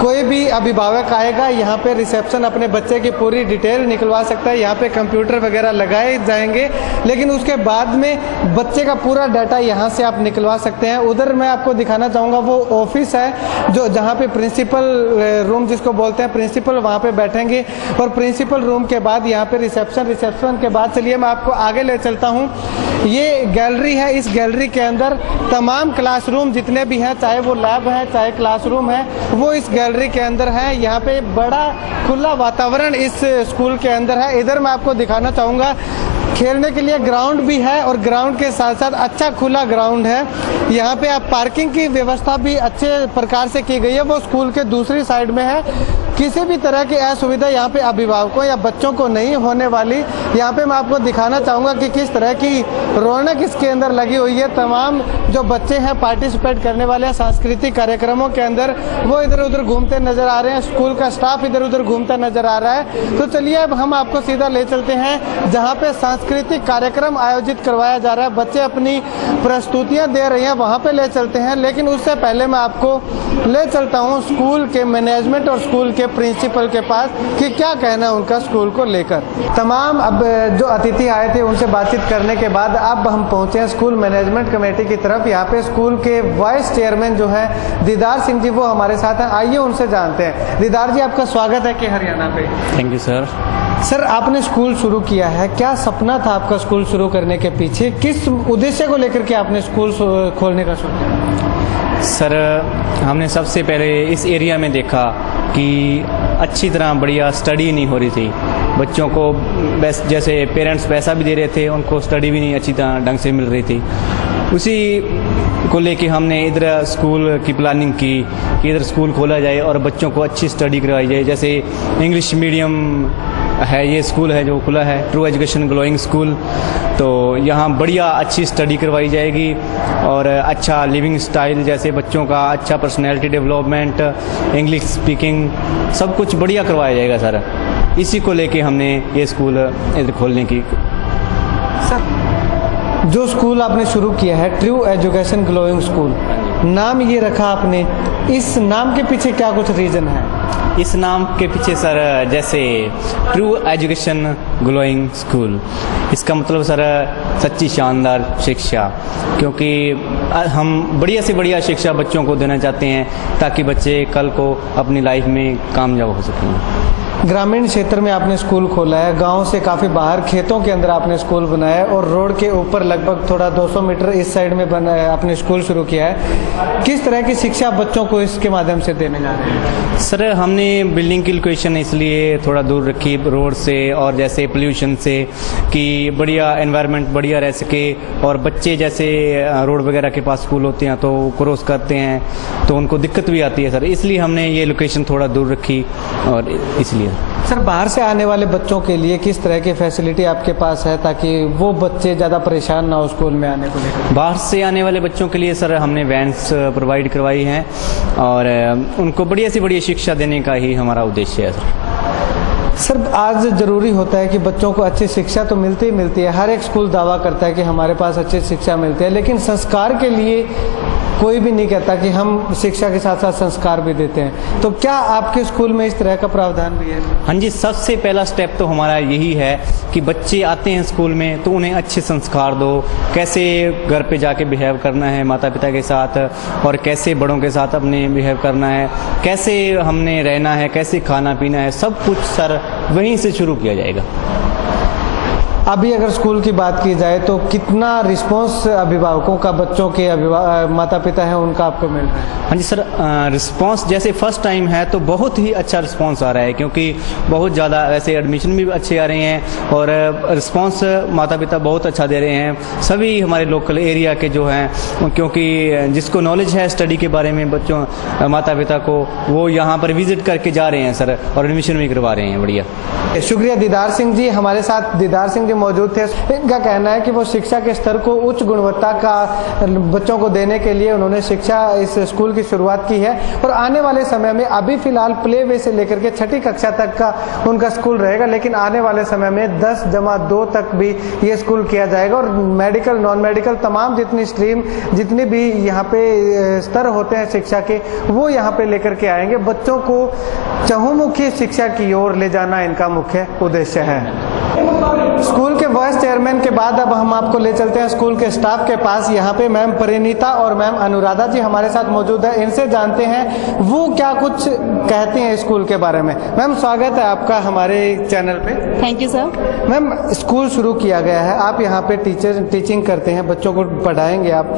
कोई भी अभिभावक आएगा, यहाँ पे रिसेप्शन अपने बच्चे की पूरी डिटेल निकलवा सकता है। यहाँ पे कंप्यूटर वगैरह लगाए जाएंगे, लेकिन उसके बाद में बच्चे का पूरा डाटा यहाँ से आप निकलवा सकते हैं। उधर मैं आपको दिखाना चाहूँगा वो ऑफिस है जो जहाँ पे प्रिंसिपल रूम जिसको बोलते हैं, प्रिंसिपल वहाँ पे बैठेंगे, और प्रिंसिपल रूम के बाद यहाँ पे रिसेप्शन के बाद चलिए मैं आपको आगे ले चलता हूँ। ये गैलरी है, इस गैलरी के अंदर तमाम क्लासरूम जितने भी हैं, चाहे वो लैब है चाहे क्लासरूम है, वो इस गैलरी के अंदर है। यहाँ पे बड़ा खुला वातावरण इस स्कूल के अंदर है। इधर मैं आपको दिखाना चाहूँगा खेलने के लिए ग्राउंड भी है, और ग्राउंड के साथ साथ अच्छा खुला ग्राउंड है। यहाँ पे आप पार्किंग की व्यवस्था भी अच्छे प्रकार से की गई है, वो स्कूल के दूसरी साइड में है। किसी भी तरह की असुविधा यहाँ पे अभिभावकों या बच्चों को नहीं होने वाली। यहाँ पे मैं आपको दिखाना चाहूँगा कि किस तरह की रौनक इसके अंदर लगी हुई है। तमाम जो बच्चे हैं पार्टिसिपेट करने वाले हैं सांस्कृतिक कार्यक्रमों के अंदर, वो इधर उधर घूमते नजर आ रहे हैं, स्कूल का स्टाफ इधर उधर घूमता नजर आ रहा है। तो चलिए अब हम आपको सीधा ले चलते हैं जहाँ पे सांस्कृतिक कार्यक्रम आयोजित करवाया जा रहा है, बच्चे अपनी प्रस्तुतियां दे रहे हैं, वहाँ पे ले चलते हैं। लेकिन उससे पहले मैं आपको ले चलता हूँ स्कूल के मैनेजमेंट और स्कूल के प्रिंसिपल के पास कि क्या कहना है उनका स्कूल को लेकर। तमाम अब जो अतिथि आए थे उनसे बातचीत करने के बाद अब हम पहुंचे हैं स्कूल मैनेजमेंट कमेटी की तरफ। यहाँ पे स्कूल के वाइस चेयरमैन जो है दीदार सिंह जी, वो हमारे साथ हैं। आइए उनसे जानते हैं। दीदार जी, आपका स्वागत है कि हरियाणा पे। Thank you sir. सर, आपने स्कूल शुरू किया है, क्या सपना था आपका स्कूल शुरू करने के पीछे? किस उद्देश्य को लेकर के आपने स्कूल खोलने का सोचा? सर, हमने सबसे पहले इस एरिया में देखा कि अच्छी तरह बढ़िया स्टडी नहीं हो रही थी, बच्चों को बेस्ट जैसे पेरेंट्स पैसा भी दे रहे थे, उनको स्टडी भी नहीं अच्छी तरह ढंग से मिल रही थी। उसी को लेके हमने इधर स्कूल की प्लानिंग की कि इधर स्कूल खोला जाए और बच्चों को अच्छी स्टडी करवाई जाए। जैसे इंग्लिश मीडियम है, ये स्कूल है जो खुला है, ट्रू एजुकेशन ग्लोइंग स्कूल, तो यहाँ बढ़िया अच्छी स्टडी करवाई जाएगी और अच्छा लिविंग स्टाइल, जैसे बच्चों का अच्छा पर्सनैलिटी डेवलपमेंट, इंग्लिश स्पीकिंग, सब कुछ बढ़िया करवाया जाएगा सर। इसी को लेके हमने ये स्कूल इधर खोलने की। सर, जो स्कूल आपने शुरू किया है ट्रू एजुकेशन ग्लोइंग स्कूल, नाम ये रखा आपने, इस नाम के पीछे क्या कुछ रीज़न है? इस नाम के पीछे सर जैसे ट्रू एजुकेशन ग्लोइंग स्कूल, इसका मतलब सर सच्ची शानदार शिक्षा, क्योंकि हम बढ़िया से बढ़िया शिक्षा बच्चों को देना चाहते हैं ताकि बच्चे कल को अपनी लाइफ में कामयाब हो सकें। ग्रामीण क्षेत्र में आपने स्कूल खोला है, गांव से काफ़ी बाहर खेतों के अंदर आपने स्कूल बनाया है, और रोड के ऊपर लगभग थोड़ा 200 मीटर इस साइड में बनाया आपने स्कूल शुरू किया है। किस तरह की शिक्षा बच्चों को इसके माध्यम से देने जा रहे हैं? सर, हमने बिल्डिंग की लोकेशन इसलिए थोड़ा दूर रखी रोड से और जैसे पोल्यूशन से, कि बढ़िया एनवायरनमेंट बढ़िया रह सके, और बच्चे जैसे रोड वगैरह के पास स्कूल होते हैं तो क्रॉस करते हैं तो उनको दिक्कत भी आती है सर, इसलिए हमने ये लोकेशन थोड़ा दूर रखी और इसलिए। सर, बाहर से आने वाले बच्चों के लिए किस तरह की फैसिलिटी आपके पास है ताकि वो बच्चे ज़्यादा परेशान ना हो स्कूल में आने को लेकर? बाहर से आने वाले बच्चों के लिए सर हमने वैन्स प्रोवाइड करवाई हैं और उनको बढ़िया से बढ़िया शिक्षा देने का ही हमारा उद्देश्य है सर। सर, आज ज़रूरी होता है कि बच्चों को अच्छी शिक्षा तो मिलती ही मिलती है, हर एक स्कूल दावा करता है कि हमारे पास अच्छी शिक्षा मिलती है, लेकिन संस्कार के लिए कोई भी नहीं कहता कि हम शिक्षा के साथ साथ संस्कार भी देते हैं। तो क्या आपके स्कूल में इस तरह का प्रावधान भी है? हाँ जी, सबसे पहला स्टेप तो हमारा यही है कि बच्चे आते हैं स्कूल में तो उन्हें अच्छे संस्कार दो, कैसे घर पे जाके बिहेव करना है माता पिता के साथ और कैसे बड़ों के साथ अपने बिहेव करना है, कैसे हमने रहना है, कैसे खाना पीना है, सब कुछ सर वहीं से शुरू किया जाएगा। अभी अगर स्कूल की बात की जाए तो कितना रिस्पांस अभिभावकों का, बच्चों के माता पिता हैं उनका आपको मिल रहा है? हाँ जी सर, रिस्पांस जैसे फर्स्ट टाइम है तो बहुत ही अच्छा रिस्पांस आ रहा है, क्योंकि बहुत ज़्यादा वैसे एडमिशन भी अच्छे आ रहे हैं और रिस्पांस माता पिता बहुत अच्छा दे रहे हैं सभी हमारे लोकल एरिया के जो हैं, क्योंकि जिसको नॉलेज है स्टडी के बारे में बच्चों माता पिता को, वो यहाँ पर विजिट करके जा रहे हैं सर और एडमिशन भी करवा रहे हैं। बढ़िया, शुक्रिया। दीदार सिंह जी हमारे साथ, दीदार सिंह मौजूद थे। इनका कहना है कि वो शिक्षा के स्तर को उच्च गुणवत्ता का बच्चों को देने के लिए उन्होंने शिक्षा इस स्कूल की शुरुआत की है और आने वाले समय में, अभी फिलहाल प्ले वे से लेकर के 6ठी कक्षा तक का उनका स्कूल रहेगा, लेकिन आने वाले समय में 10+2 तक भी ये स्कूल किया जाएगा और मेडिकल, नॉन मेडिकल, तमाम जितनी स्ट्रीम, जितने भी यहाँ पे स्तर होते हैं शिक्षा के, वो यहाँ पे लेकर के आएंगे। बच्चों को चहुमुखी शिक्षा की ओर ले जाना इनका मुख्य उद्देश्य है। स्कूल के वाइस चेयरमैन के बाद अब हम आपको ले चलते हैं स्कूल के स्टाफ के पास। यहाँ पे मैम परिणीता और मैम अनुराधा जी हमारे साथ मौजूद है, इनसे जानते हैं वो क्या कुछ कहते हैं स्कूल के बारे में। मैम, स्वागत है आपका हमारे चैनल पे। Thank you sir. Ma'am, school शुरू किया गया है, आप यहाँ पे टीचिंग करते हैं, बच्चों को पढ़ाएंगे आप,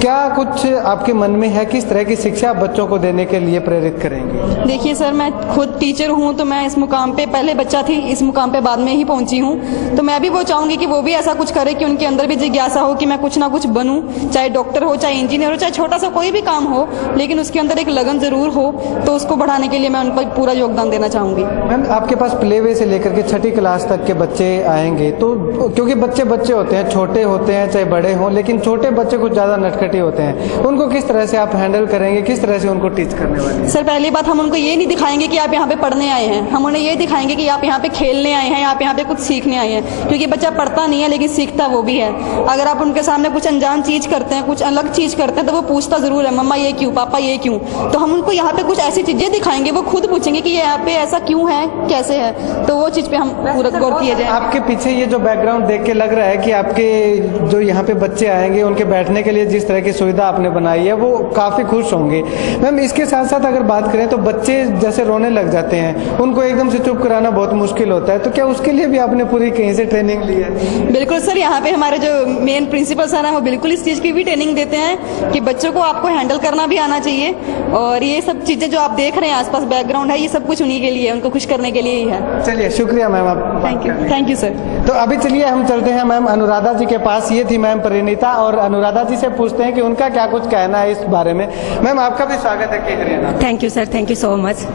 क्या कुछ आपके मन में है, किस तरह की शिक्षा बच्चों को देने के लिए प्रेरित करेंगे? देखिए सर, मैं खुद टीचर हूँ तो मैं इस मुकाम पे पहले बच्चा थी, इस मुकाम पे बाद में ही पहुंची हूँ, तो मैं भी वो चाहूंगी कि वो भी ऐसा कुछ करे कि उनके अंदर भी जिज्ञासा हो कि मैं कुछ ना कुछ बनूं, चाहे डॉक्टर हो, चाहे इंजीनियर हो, चाहे छोटा सा कोई भी काम हो, लेकिन उसके अंदर एक लगन जरूर हो, तो उसको बढ़ाने के लिए मैं उनको पूरा योगदान देना चाहूंगी। मैम, आपके पास प्ले वे से लेकर के 6ठी क्लास तक के बच्चे आएंगे, तो क्योंकि बच्चे होते हैं, छोटे होते हैं चाहे बड़े हों, लेकिन छोटे बच्चे कुछ ज्यादा नटखटी होते हैं, उनको किस तरह से आप हैंडल करेंगे, किस तरह से उनको टीच करने वाले हैं? सर, पहली बात, हम उनको ये नहीं दिखाएंगे कि आप यहाँ पे पढ़ने आए हैं, हम उन्हें ये दिखाएंगे कि आप यहाँ पे खेलने आए हैं, आप यहाँ पे कुछ सीखने आए हैं, क्योंकि बच्चा पढ़ता नहीं है लेकिन सीखता वो भी है। अगर आप उनके सामने कुछ अनजान चीज करते हैं, कुछ अलग चीज करते हैं, तो वो पूछता जरूर है, मम्मा ये क्यों, पापा ये क्यों। तो हम उनको यहाँ पे कुछ ऐसी चीजें दिखाएंगे, वो खुद पूछेंगे कि यहाँ पे ऐसा क्यों है, कैसे है, तो वो चीज पे हम पूरा गौर किया जाए। आपके पीछे ये जो बैकग्राउंड देख के लग रहा है कि आपके जो यहाँ पे बच्चे आएंगे उनके बैठने के लिए जिस तरह की सुविधा आपने बनाई है वो काफी खुश होंगे। मैम, इसके साथ साथ अगर बात करें तो बच्चे जैसे रोने लग जाते हैं, उनको एकदम से चुप कराना बहुत मुश्किल होता है, तो क्या उसके लिए भी आपने पूरी कहीं से ट्रेनिंग ली है? बिल्कुल सर, यहाँ पे हमारे जो मेन प्रिंसिपल सर हैं वो बिल्कुल इस चीज की भी ट्रेनिंग देते हैं कि बच्चों को आपको हैंडल करना भी आना चाहिए, और ये सब चीजें जो आप देख रहे हैं आसपास बैकग्राउंड है, ये सब कुछ उन्हीं के लिए, उनको खुश करने के लिए ही है। चलिए, शुक्रिया मैम, आप थैंक यू सर। तो अभी चलिए हम चलते हैं मैम अनुराधा जी के पास। ये थी मैम परिणीता, और अनुराधा जी से पूछते हैं कि उनका क्या कुछ कहना है इस बारे में। मैम, आपका भी स्वागत है के Haryana. Thank you sir, thank you so much.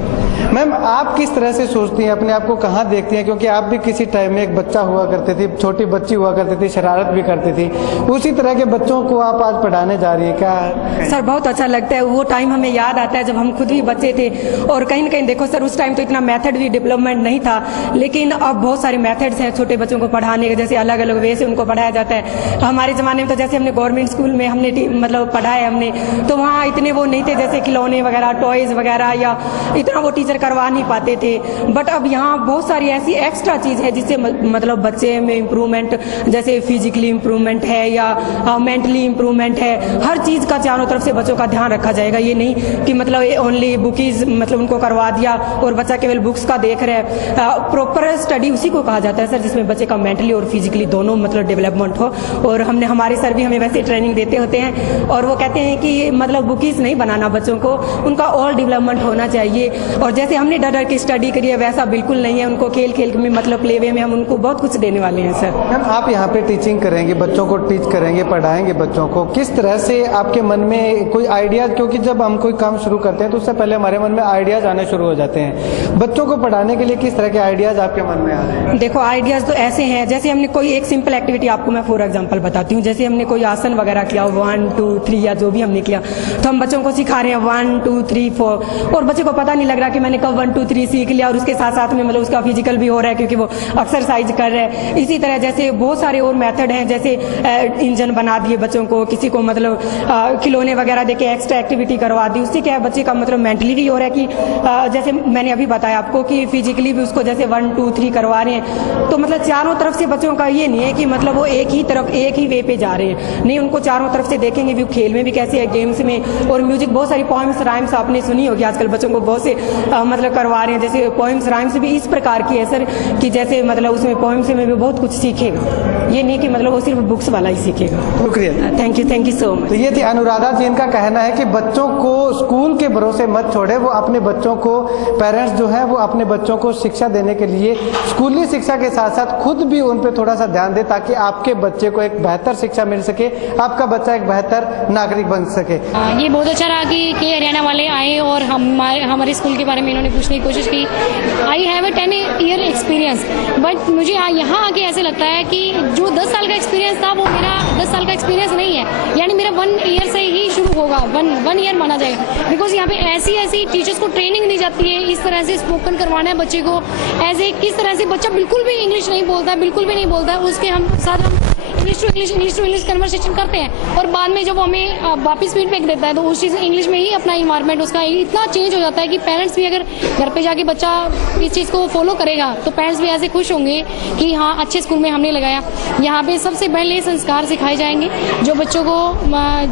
Ma'am, आप किस तरह से सोचती हैं, अपने आप को कहाँ देखती हैं, क्योंकि आप भी किसी टाइम में एक बच्चा हुआ करती थी, छोटी बच्ची हुआ करती थी, शरारत भी करती थी, उसी तरह के बच्चों को आप आज पढ़ाने जा रही है, क्या? सर, बहुत अच्छा लगता है, वो टाइम हमें याद आता है जब हम खुद भी बच्चे थे, और कहीं न कहीं देखो सर, उस टाइम तो इतना मेथड भी डेवलपमेंट नहीं था, लेकिन अब बहुत सारे मेथड्स हैं छोटे बच्चों को पढ़ाने के, जैसे अलग अलग वे से उनको पढ़ाया जाता है। हमारे जमाने में तो जैसे हमने गवर्नमेंट स्कूल में हमने मतलब पढ़ाया हमने, तो वहाँ इतने वो नहीं थे, जैसे खिलौने वगैरह, टॉयज वगैरह, या इतना वो टीचर करवा नहीं पाते थे। बट अब यहाँ बहुत सारी ऐसी एक्स्ट्रा चीज है जिससे मतलब बच्चे में इम्प्रूवमेंट, जैसे फिजिकली इम्प्रूवमेंट है या मेंटली इम्प्रूवमेंट है, हर चीज का चारों तरफ से बच्चों का ध्यान रखा जाएगा। ये नहीं कि मतलब ओनली बुकीज मतलब उनको करवा दिया और बच्चा केवल बुक्स का देख रहा है। प्रॉपर स्टडी उसी को कहा जाता है सर, जिसमें बच्चे का मेंटली और फिजिकली दोनों मतलब डेवलपमेंट हो। और हमारे सर भी हमें वैसे ट्रेनिंग देते होते हैं, और वो कहते हैं कि मतलब बुकीज नहीं बनाना बच्चों को, उनका ऑल डेवलपमेंट होना चाहिए। और जैसे हमने डर डर की स्टडी करी है वैसा बिल्कुल नहीं है, उनको खेल खेल में मतलब प्ले वे में हम उनको बहुत कुछ कुछ देने वाले हैं सर। मैम, आप यहाँ पे टीचिंग करेंगे, बच्चों को टीच करेंगे, पढ़ाएंगे बच्चों को, किस तरह से आपके मन में कोई आइडियाज, क्योंकि जब हम कोई काम शुरू करते हैं तो उससे पहले हमारे मन में आइडियाज आने शुरू हो जाते हैं, बच्चों को पढ़ाने के लिए किस तरह के आइडियाज आपके मन में आ रहे हैं? देखो, आइडियाज तो ऐसे हैं, जैसे हमने कोई एक सिंपल एक्टिविटी आपको मैं फॉर एग्जांपल बताती हूँ, जैसे हमने कोई आसन वगैरह किया 1 2 3 या जो भी हमने किया, तो हम बच्चों को सिखा रहे हैं 1 2 3 4, और बच्चे को पता नहीं लग रहा कि मैंने कब 1 2 3 सीख लिया, और उसके साथ साथ में मतलब उसका फिजिकल भी हो रहा है क्योंकि वो एक्सरसाइज कर रहे हैं। इसी तरह जैसे बहुत सारे और मेथड हैं, जैसे इंजन बना दिए बच्चों को, किसी को मतलब खिलौने वगैरह देके एक्स्ट्रा एक्टिविटी करवा दी, उससे क्या है बच्चे का मतलब मेंटली भी हो रहा है कि जैसे मैंने अभी बताया आपको कि फिजिकली भी उसको जैसे 1 2 3 करवा रहे हैं, तो मतलब चारों तरफ से बच्चों का ये नहीं है कि मतलब वो एक ही तरफ एक ही वे पे जा रहे हैं, नहीं, उनको चारों तरफ से देखेंगे भी, खेल में भी कैसे है, गेम्स में, और म्यूजिक, बहुत सारी पोएम्स राइम्स आपने सुनी होगी आजकल बच्चों को बहुत से मतलब करवा रहे हैं, जैसे पोएम्स राइम्स भी इस प्रकार की है सर कि जैसे मतलब उसमें पोएम्स में भी बहुत कुछ सीखेगा, ये नहीं कि मतलब वो सिर्फ बुक्स वाला ही सीखेगा। शुक्रिया, थैंक यू सो मच। तो ये थी अनुराधा जी, इनका कहना है कि बच्चों को स्कूल के भरोसे मत छोड़े, वो अपने बच्चों को, पेरेंट्स जो है वो अपने बच्चों को शिक्षा देने के लिए स्कूली शिक्षा के साथ साथ खुद भी उन पे थोड़ा सा ध्यान दे, ताकि आपके बच्चे को एक बेहतर शिक्षा मिल सके, आपका बच्चा एक बेहतर नागरिक बन सके। ये बहुत अच्छा रहा कि हरियाणा वाले आए और हमारे स्कूल के बारे में इन्होंने पूछने की कोशिश की। I have 10 year experience, but मुझे यहाँ आके ऐसे लगता है कि जो 10 साल का एक्सपीरियंस था वो मेरा 10 साल का एक्सपीरियंस नहीं है, यानी मेरा 1 ईयर से ही शुरू होगा, 1 ईयर माना जाएगा, बिकॉज यहाँ पे ऐसी टीचर्स को ट्रेनिंग दी जाती है, इस तरह से स्पोकन करवाना है बच्चे को, ऐसे किस तरह से बच्चा बिल्कुल भी इंग्लिश नहीं बोलता है, बिल्कुल भी नहीं बोलता है, उसके हम साथ हम इंग्लिश टू इंग्लिश कन्वर्सेशन करते हैं, और बाद में जब हमें वापस फीडबैक देता है तो उस चीज़ इंग्लिश में ही अपना इन्वायरमेंट उसका इतना चेंज हो जाता है कि पेरेंट्स भी अगर घर पे जाके बच्चा इस चीज़ को फॉलो करेगा तो पेरेंट्स भी ऐसे खुश होंगे कि हाँ, अच्छे स्कूल में हमने लगाया। यहाँ पे सबसे पहले संस्कार सिखाए जाएंगे जो बच्चों को,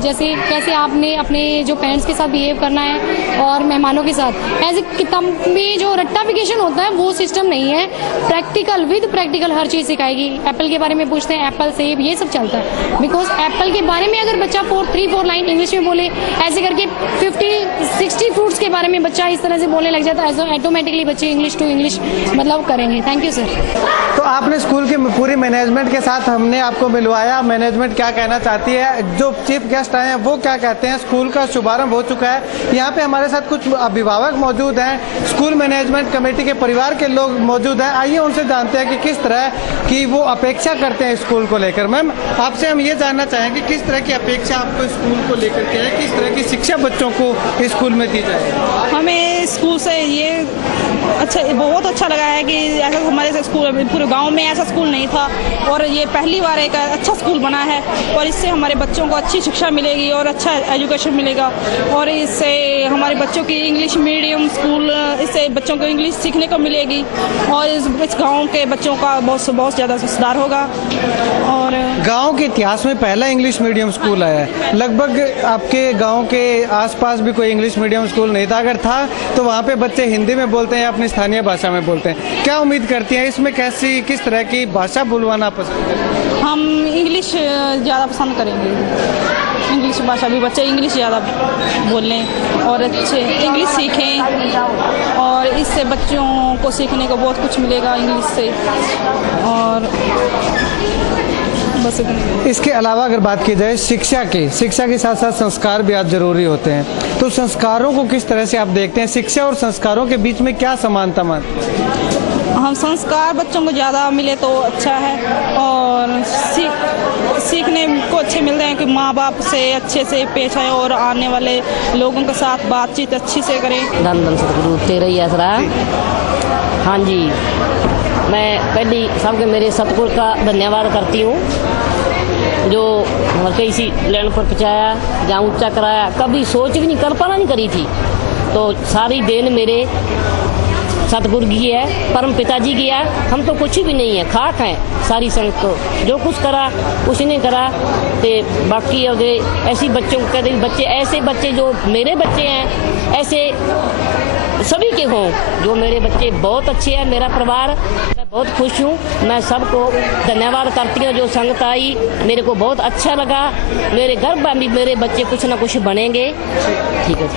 जैसे कैसे आपने अपने जो पेरेंट्स के साथ बिहेव करना है और मेहमानों के साथ, ऐसे किताब में जो रट्टाफिकेशन होता है वो सिस्टम नहीं है, प्रैक्टिकल विद प्रैक्टिकल हर चीज़ सिखाएगी। एप्पल के बारे में पूछते हैं, एप्पल सेब, ये सब चलता है, बिकॉज एप्पल के बारे में अगर बच्चा 4 लाइन इंग्लिश में बोले, ऐसे करके 50-60 फ्रूट्स के बारे में बच्चा इस तरह से बोलने लग जाता है, ऑटोमेटिकली बच्चे इंग्लिश टू इंग्लिश मतलब करेंगे। Thank you sir. तो आपने स्कूल की पूरी मैनेजमेंट के साथ हमने आपको मिलवाया, मैनेजमेंट क्या कहना चाहती है, जो चीफ गेस्ट आए हैं वो क्या कहते हैं। स्कूल का शुभारंभ हो चुका है, यहाँ पे हमारे साथ कुछ अभिभावक मौजूद हैं, स्कूल मैनेजमेंट कमेटी के परिवार के लोग मौजूद हैं, आइए उनसे जानते हैं कि किस तरह की वो अपेक्षा करते हैं स्कूल को लेकर। मैम, आपसे हम ये जानना चाहेंगे किस तरह की अपेक्षा आपको स्कूल को लेकर के है, किस तरह की शिक्षा बच्चों को स्कूल में दी जाए। हमें स्कूल से ये बहुत अच्छा लगा है कि ऐसा हमारे स्कूल पूरे गांव में ऐसा स्कूल नहीं था, और ये पहली बार एक अच्छा स्कूल बना है, और इससे हमारे बच्चों को अच्छी शिक्षा मिलेगी और अच्छा एजुकेशन मिलेगा, और इससे हमारे बच्चों की इंग्लिश मीडियम स्कूल, इससे बच्चों को इंग्लिश सीखने को मिलेगी, और इस गाँव के बच्चों का बहुत ज़्यादा सुधार होगा। और गांव के इतिहास में पहला इंग्लिश मीडियम स्कूल आया है, लगभग आपके गांव के आसपास भी कोई इंग्लिश मीडियम स्कूल नहीं था, अगर था तो वहाँ पे बच्चे हिंदी में बोलते हैं या अपनी स्थानीय भाषा में बोलते हैं। क्या उम्मीद करती हैं इसमें, किस तरह की भाषा बोलवाना पसंद करें? हम इंग्लिश ज़्यादा पसंद करेंगे, इंग्लिश भाषा भी बच्चे इंग्लिश ज़्यादा बोलें और अच्छे इंग्लिश सीखें, और इससे बच्चों को सीखने को बहुत कुछ मिलेगा इंग्लिश से। और बस इसके अलावा अगर बात की जाए शिक्षा के साथ साथ संस्कार भी आज जरूरी होते हैं, तो संस्कारों को किस तरह से आप देखते हैं, शिक्षा और संस्कारों के बीच में क्या समानता मानते हैं? हम संस्कार बच्चों को ज़्यादा मिले तो अच्छा है, और सीखने को अच्छे मिलते हैं कि माँ बाप से अच्छे से पेश आए और आने वाले लोगों के साथ बातचीत अच्छी से करें। धन धन सतगुरु तेरा ही आसरा। हाँ जी, मैं पहली सबके मेरे सतगुरु का धन्यवाद करती हूँ जो हमें इसी लैंड पर पहुँचाया, जहाँ ऊंचा कराया, कभी सोच भी नहीं, कल्पना नहीं करी थी, तो सारी देन मेरे सतगुरु की है, परम पिताजी की है, हम तो कुछ भी नहीं है, खाक हैं सारी संगत को, जो कुछ करा उसने करा। तो बाकी अगर ऐसी बच्चों को कहते बच्चे, ऐसे बच्चे जो मेरे बच्चे हैं ऐसे सभी के हों, जो मेरे बच्चे बहुत अच्छे हैं, मेरा परिवार, मैं बहुत खुश हूँ। मैं सबको धन्यवाद करती हूँ जो संगत आई, मेरे को बहुत अच्छा लगा, मेरे घर में भी मेरे बच्चे कुछ ना कुछ बनेंगे। ठीक है,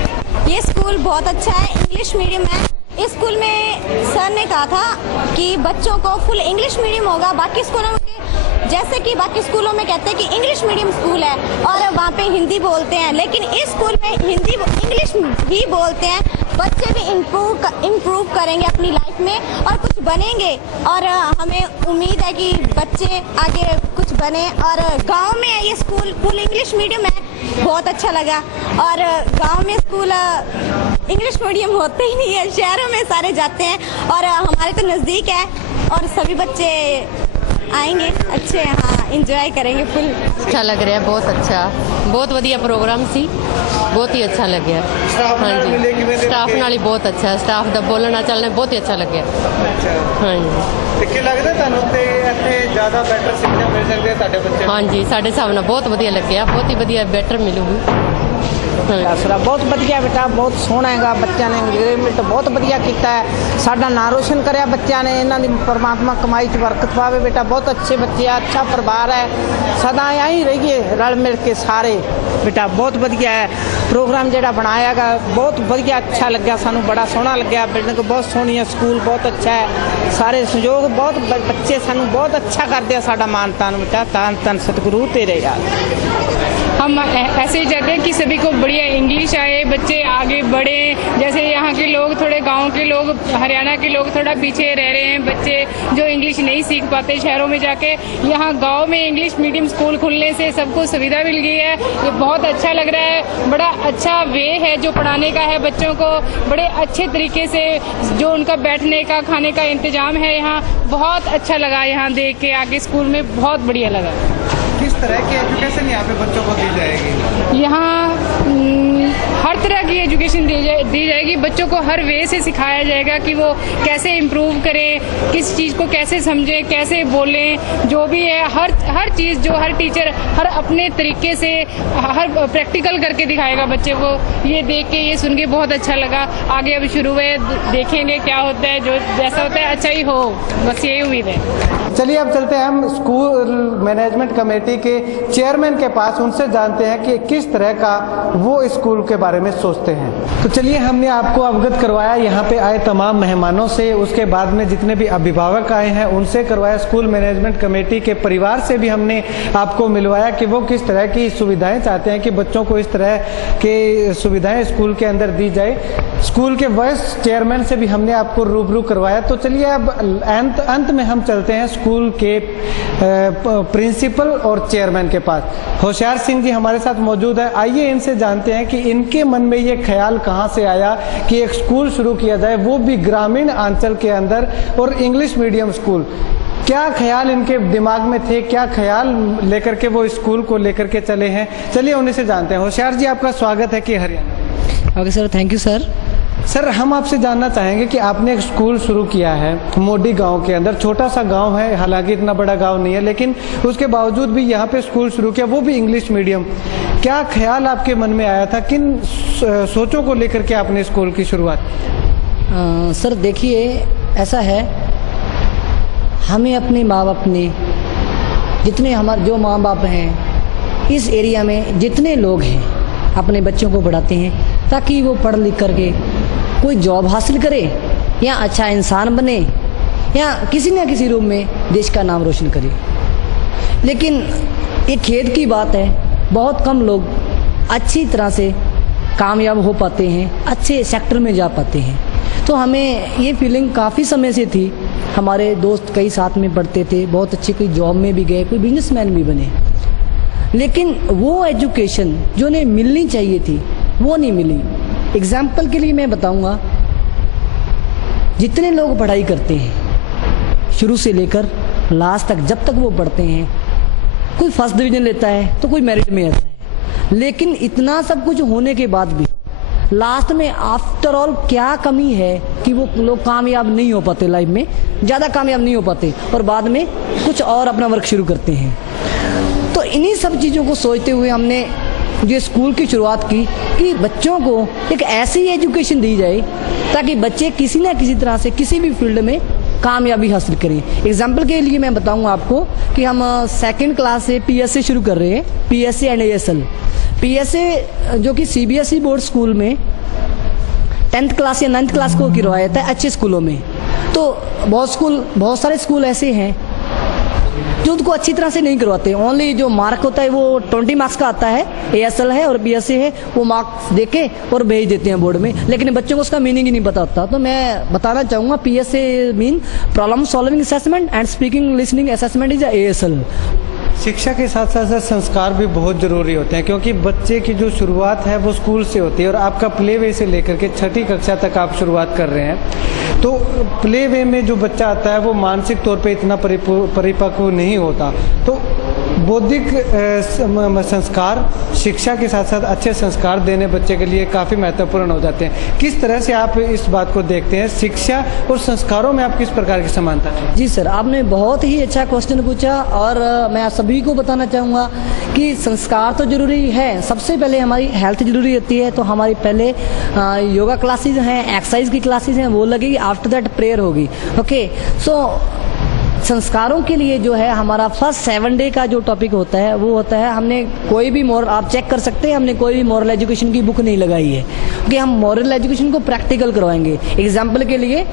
ये स्कूल बहुत अच्छा है, इंग्लिश मीडियम है, इस स्कूल में सर ने कहा था कि बच्चों को फुल इंग्लिश मीडियम होगा। बाकी स्कूलों में जैसे कि बाकी स्कूलों में कहते हैं कि इंग्लिश मीडियम स्कूल है और वहाँ पे हिंदी बोलते हैं, लेकिन इस स्कूल में हिंदी इंग्लिश ही बोलते हैं। बच्चे भी इम्प्रूव करेंगे अपनी लाइफ में और कुछ बनेंगे और हमें उम्मीद है कि बच्चे आगे कुछ बने। और गांव में ये स्कूल फुल इंग्लिश मीडियम है, बहुत अच्छा लगा। और गांव में स्कूल इंग्लिश मीडियम होते ही नहीं है, शहरों में सारे जाते हैं और हमारे तो नज़दीक है और सभी बच्चे आएंगे अच्छे, हाँ इंजॉय करेंगे फुल। अच्छा लग रहा है, बहुत अच्छा, बहुत बढ़िया प्रोग्राम सी, बहुत ही अच्छा लग गया। हाँ जी, स्टाफ नाल ही बहुत अच्छा, स्टाफ दा बोलना चलना बहुत ही अच्छा लग गया। हाँ जी, कि लगदा ਤੁਹਾਨੂੰ ਤੇ ਇੱਥੇ ਜ਼ਿਆਦਾ ਬੈਟਰ ਸਿੱਖਿਆ ਮਿਲ ਸਕਦੀ ਹੈ ਤੁਹਾਡੇ ਬੱਚਿਆਂ ਨੂੰ? हाँ जी, ਸਾਡੇ ਹਿਸਾਬ ਨਾਲ ਬਹੁਤ ਵਧੀਆ ਲੱਗਿਆ, ਬਹੁਤ ਹੀ ਵਧੀਆ ਬੈਟਰ ਮਿਲੂਗੀ। ਆਸਰਾ ਬਹੁਤ ਵਧੀਆ ਬੇਟਾ, ਬਹੁਤ ਸੋਹਣਾ ਹੈਗਾ। ਬੱਚਿਆਂ ਨੇ ਇੰਗਲਿਸ਼ ਬਹੁਤ ਵਧੀਆ ਕੀਤਾ ਹੈ, ਸਾਡਾ ਨਾਂ ਰੋਸ਼ਨ ਕਰਿਆ ਬੱਚਿਆਂ ਨੇ। ਇਹਨਾਂ ਦੀ ਪਰਮਾਤਮਾ ਕਮਾਈ 'ਚ ਬਰਕਤ ਪਾਵੇ ਬੇਟਾ। ਬਹੁਤ ਅੱਛੇ ਬੱਚੇ ਆ, ਅੱਛਾ ਪਰਿਵਾਰ ਹੈ, ਸਦਾ ਐਂ ਹੀ ਰਹੀਏ ਰਲ ਮਿਲ ਕੇ ਸਾਰੇ ਬੇਟਾ। ਬਹੁਤ ਵਧੀਆ ਹੈ ਪ੍ਰੋਗਰਾਮ ਜਿਹੜਾ ਬਣਾਇਆ ਗਾ, ਬਹੁਤ ਵਧੀਆ ਅੱਛਾ ਲੱਗਿਆ ਸਾਨੂੰ, ਬੜਾ ਸੋਹਣਾ ਲੱਗਿਆ। ਬਿਲਡਿੰਗ ਬਹੁਤ ਸੋਹਣੀ ਹੈ, ਸਕੂਲ ਬਹੁਤ ਅੱਛਾ ਹੈ, ਸਾਰੇ ਸਹਿਯੋਗ ਬਹੁਤ, ਬੱਚੇ ਸਾਨੂੰ ਬਹੁਤ ਅੱਛਾ ਕਰਦੇ ਆ। ਸਾਡਾ ਮਾਨ ਤਾਨ ਬੇਟਾ, तान तन सतगुरु तेरे यार। हम ऐसे ही चाहते हैं कि सभी को बढ़िया इंग्लिश आए, बच्चे आगे बढ़े। जैसे यहाँ के लोग, थोड़े गांव के लोग, हरियाणा के लोग थोड़ा पीछे रह रहे हैं, बच्चे जो इंग्लिश नहीं सीख पाते शहरों में जाके, यहाँ गांव में इंग्लिश मीडियम स्कूल खुलने से सबको सुविधा मिल गई है। ये बहुत अच्छा लग रहा है, बड़ा अच्छा वे है जो पढ़ाने का है बच्चों को, बड़े अच्छे तरीके से जो उनका बैठने का, खाने का इंतजाम है यहाँ, बहुत अच्छा लगा। यहाँ देख के आगे स्कूल में बहुत बढ़िया लगा। किस तरह की एजुकेशन यहाँ पे बच्चों को दी जाएगी? यहाँ हर तरह की एजुकेशन दी जाएगी। बच्चों को हर वे से सिखाया जाएगा कि वो कैसे इम्प्रूव करें, किस चीज़ को कैसे समझें, कैसे बोलें, जो भी है हर चीज़ जो हर टीचर हर अपने तरीके से हर प्रैक्टिकल करके दिखाएगा बच्चे को। ये देख के, ये सुन के बहुत अच्छा लगा। आगे अब शुरू है, देखेंगे क्या होता है, जो जैसा होता है अच्छा ही हो, बस यही उम्मीद है। चलिए अब चलते हैं हम स्कूल मैनेजमेंट कमेटी के चेयरमैन के पास, उनसे जानते हैं कि किस तरह का वो स्कूल के बारे में सोचते हैं। तो चलिए, हमने आपको अवगत करवाया यहाँ पे आए तमाम मेहमानों से, उसके बाद में जितने भी अभिभावक आए हैं उनसे करवाया, स्कूल मैनेजमेंट कमेटी के परिवार से भी हमने आपको मिलवाया कि वो किस तरह की सुविधाएं चाहते हैं कि बच्चों को इस तरह के सुविधाएं स्कूल के अंदर दी जाए। स्कूल के वाइस चेयरमैन से भी हमने आपको रूबरू करवाया। तो चलिए अब अंत में हम चलते हैं स्कूल के प्रिंसिपल और चेयरमैन के पास। होशियार सिंह जी हमारे साथ मौजूद है, आइए इनसे जानते हैं कि इनके मन में ये ख्याल कहाँ से आया कि एक स्कूल शुरू किया जाए, वो भी ग्रामीण अंचल के अंदर, और इंग्लिश मीडियम स्कूल। क्या ख्याल इनके दिमाग में थे, क्या ख्याल लेकर के वो स्कूल को लेकर के चले हैं, चलिए उन्हीं से जानते हैं। होशियार जी, आपका स्वागत है कि Haryana. Okay sir, thank you sir. Sir, हम आपसे जानना चाहेंगे कि आपने एक स्कूल शुरू किया है मोडी गांव के अंदर, छोटा सा गांव है, हालांकि इतना बड़ा गांव नहीं है, लेकिन उसके बावजूद भी यहाँ पे स्कूल शुरू किया, वो भी इंग्लिश मीडियम। क्या ख्याल आपके मन में आया था, किन सोचों को लेकर के आपने स्कूल की शुरुआत की? सर देखिए, ऐसा है, हमें अपने माँ बाप ने, जितने हमारे जो माँ बाप हैं इस एरिया में, जितने लोग हैं अपने बच्चों को पढ़ाते हैं ताकि वो पढ़ लिख करके कोई जॉब हासिल करे या अच्छा इंसान बने या किसी न किसी रूप में देश का नाम रोशन करे। लेकिन एक खेद की बात है, बहुत कम लोग अच्छी तरह से कामयाब हो पाते हैं, अच्छे सेक्टर में जा पाते हैं। तो हमें ये फीलिंग काफ़ी समय से थी। हमारे दोस्त कई साथ में पढ़ते थे, बहुत अच्छी कोई जॉब में भी गए, कोई बिजनेसमैन भी बने, लेकिन वो एजुकेशन जो उन्हें मिलनी चाहिए थी वो नहीं मिली। एग्जाम्पल के लिए मैं बताऊंगा, जितने लोग पढ़ाई करते हैं शुरू से लेकर लास्ट तक, जब तक वो पढ़ते हैं, कोई फर्स्ट डिवीजन लेता है तो कोई मेरिट में आता है, लेकिन इतना सब कुछ होने के बाद भी लास्ट में आफ्टर ऑल क्या कमी है कि वो लोग कामयाब नहीं हो पाते, लाइफ में ज़्यादा कामयाब नहीं हो पाते और बाद में कुछ और अपना वर्क शुरू करते हैं। तो इन्हीं सब चीज़ों को सोचते हुए हमने जो स्कूल की शुरुआत की कि बच्चों को एक ऐसी एजुकेशन दी जाए ताकि बच्चे किसी न किसी तरह से किसी भी फील्ड में कामयाबी हासिल करें। एग्जाम्पल के लिए मैं बताऊंगा आपको कि हम सेकंड क्लास से पीएसए शुरू कर रहे हैं, पीएसए एंड एएसएल। पीएसए जो कि सीबीएसई बोर्ड स्कूल में 10th क्लास या 9th क्लास को करवाया जाता है अच्छे स्कूलों में। तो बहुत सारे स्कूल ऐसे हैं जो उनको अच्छी तरह से नहीं करवाते। ओनली जो मार्क होता है वो 20 मार्क्स का आता है, ASL है और BSc है, वो मार्क्स देके और भेज देते हैं बोर्ड में, लेकिन बच्चों को उसका मीनिंग ही नहीं पता होता। तो मैं बताना चाहूँगा PSA mean problem solving assessment and speaking listening assessment is ASL। शिक्षा के साथ साथ संस्कार भी बहुत ज़रूरी होते हैं, क्योंकि बच्चे की जो शुरुआत है वो स्कूल से होती है और आपका प्ले वे से लेकर के 6ठी कक्षा तक आप शुरुआत कर रहे हैं। तो प्ले वे में जो बच्चा आता है वो मानसिक तौर पे इतना परिपक्व नहीं होता। तो बौद्धिक संस्कार शिक्षा के साथ साथ अच्छे संस्कार देने बच्चे के लिए काफ़ी महत्वपूर्ण हो जाते हैं। किस तरह से आप इस बात को देखते हैं, शिक्षा और संस्कारों में आप किस प्रकार की समानता है? जी सर, आपने बहुत ही अच्छा क्वेश्चन पूछा और मैं आप सभी को बताना चाहूँगा कि संस्कार तो जरूरी है। सबसे पहले हमारी हेल्थ जरूरी होती है, तो हमारी पहले योगा क्लासेज हैं, एक्सरसाइज की क्लासेज हैं, वो लगेगी। आफ्टर दैट प्रेयर होगी। ओके, सो संस्कारों के लिए जो है हमारा फर्स्ट 7 डे का जो टॉपिक होता है वो होता है, हमने कोई भी मॉरल, आप चेक कर सकते हैं, हमने कोई भी मॉरल एजुकेशन की बुक नहीं लगाई है, क्योंकि हम मॉरल एजुकेशन को प्रैक्टिकल करवाएंगे। एग्जाम्पल के लिए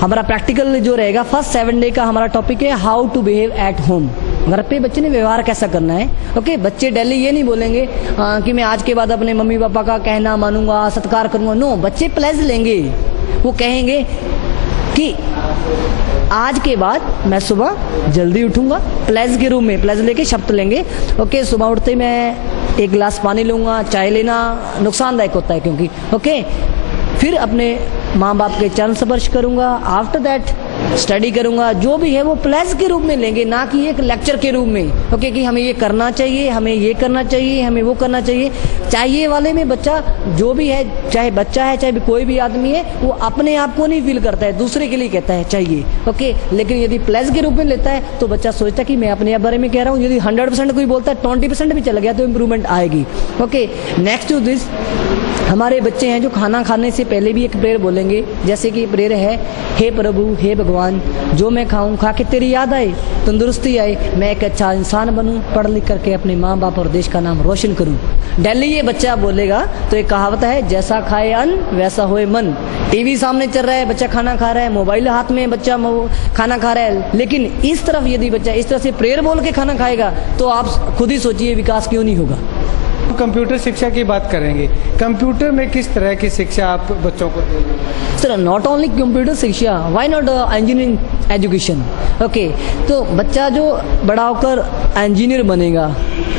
हमारा प्रैक्टिकल जो रहेगा फर्स्ट 7 डे का हमारा टॉपिक है how to behave at home. घर पे बच्चे ने व्यवहार कैसा करना है। ओके, बच्चे डेली ये नहीं बोलेंगे कि मैं आज के बाद अपने मम्मी पापा का कहना मानूंगा, सत्कार करूंगा। नो, बच्चे प्लेज लेंगे। वो कहेंगे कि आज के बाद मैं सुबह जल्दी उठूंगा, प्लेज के रूम में प्लेज लेके शब्द लेंगे। ओके, सुबह उठते ही मैं 1 गिलास पानी लूंगा। चाय लेना नुकसानदायक होता है क्योंकि। ओके, फिर अपने माँ बाप के चरण स्पर्श करूंगा। आफ्टर दैट स्टडी करूंगा। जो भी है वो प्लेज के रूप में लेंगे, ना कि एक लेक्चर के रूप में। ओके, कि हमें ये करना चाहिए, हमें ये करना चाहिए, हमें वो करना चाहिए। चाहिए वाले में बच्चा जो भी है, चाहे बच्चा है चाहे कोई भी आदमी है, वो अपने आप को नहीं फील करता है, दूसरे के लिए कहता है चाहिए। ओके, लेकिन यदि प्लेज के रूप में लेता है तो बच्चा सोचता है कि मैं अपने बारे में कह रहा हूँ। यदि 100% कोई बोलता है, 20% भी चला गया तो इम्प्रूवमेंट आएगी। ओके, नेक्स्ट टू दिस, हमारे बच्चे हैं जो खाना खाने से पहले भी एक प्रेयर बोलेंगे। जैसे कि प्रेयर है, हे प्रभु, हे भगवान, जो मैं खाऊं खा के तेरी याद आए, तंदुरुस्ती आए, मैं एक अच्छा इंसान बनूं, पढ़ लिख करके अपने माँ बाप और देश का नाम रोशन करूं। डेली ये बच्चा बोलेगा तो एक कहावत है, जैसा खाए अन्न वैसा होए मन। टीवी सामने चल रहा है, बच्चा खाना खा रहा है, मोबाइल हाथ में बच्चा खाना खा रहा है, लेकिन इस तरफ यदि बच्चा इस तरह से प्रेयर बोल के खाना खाएगा तो आप खुद ही सोचिए विकास क्यों नहीं होगा। कंप्यूटर शिक्षा की बात करेंगे। कंप्यूटर में किस तरह की शिक्षा आप बच्चों को देंगे? सर, नॉट ओनली कंप्यूटर शिक्षा, why not engineering education. Okay, तो बच्चा जो बड़ा होकर इंजीनियर बनेगा,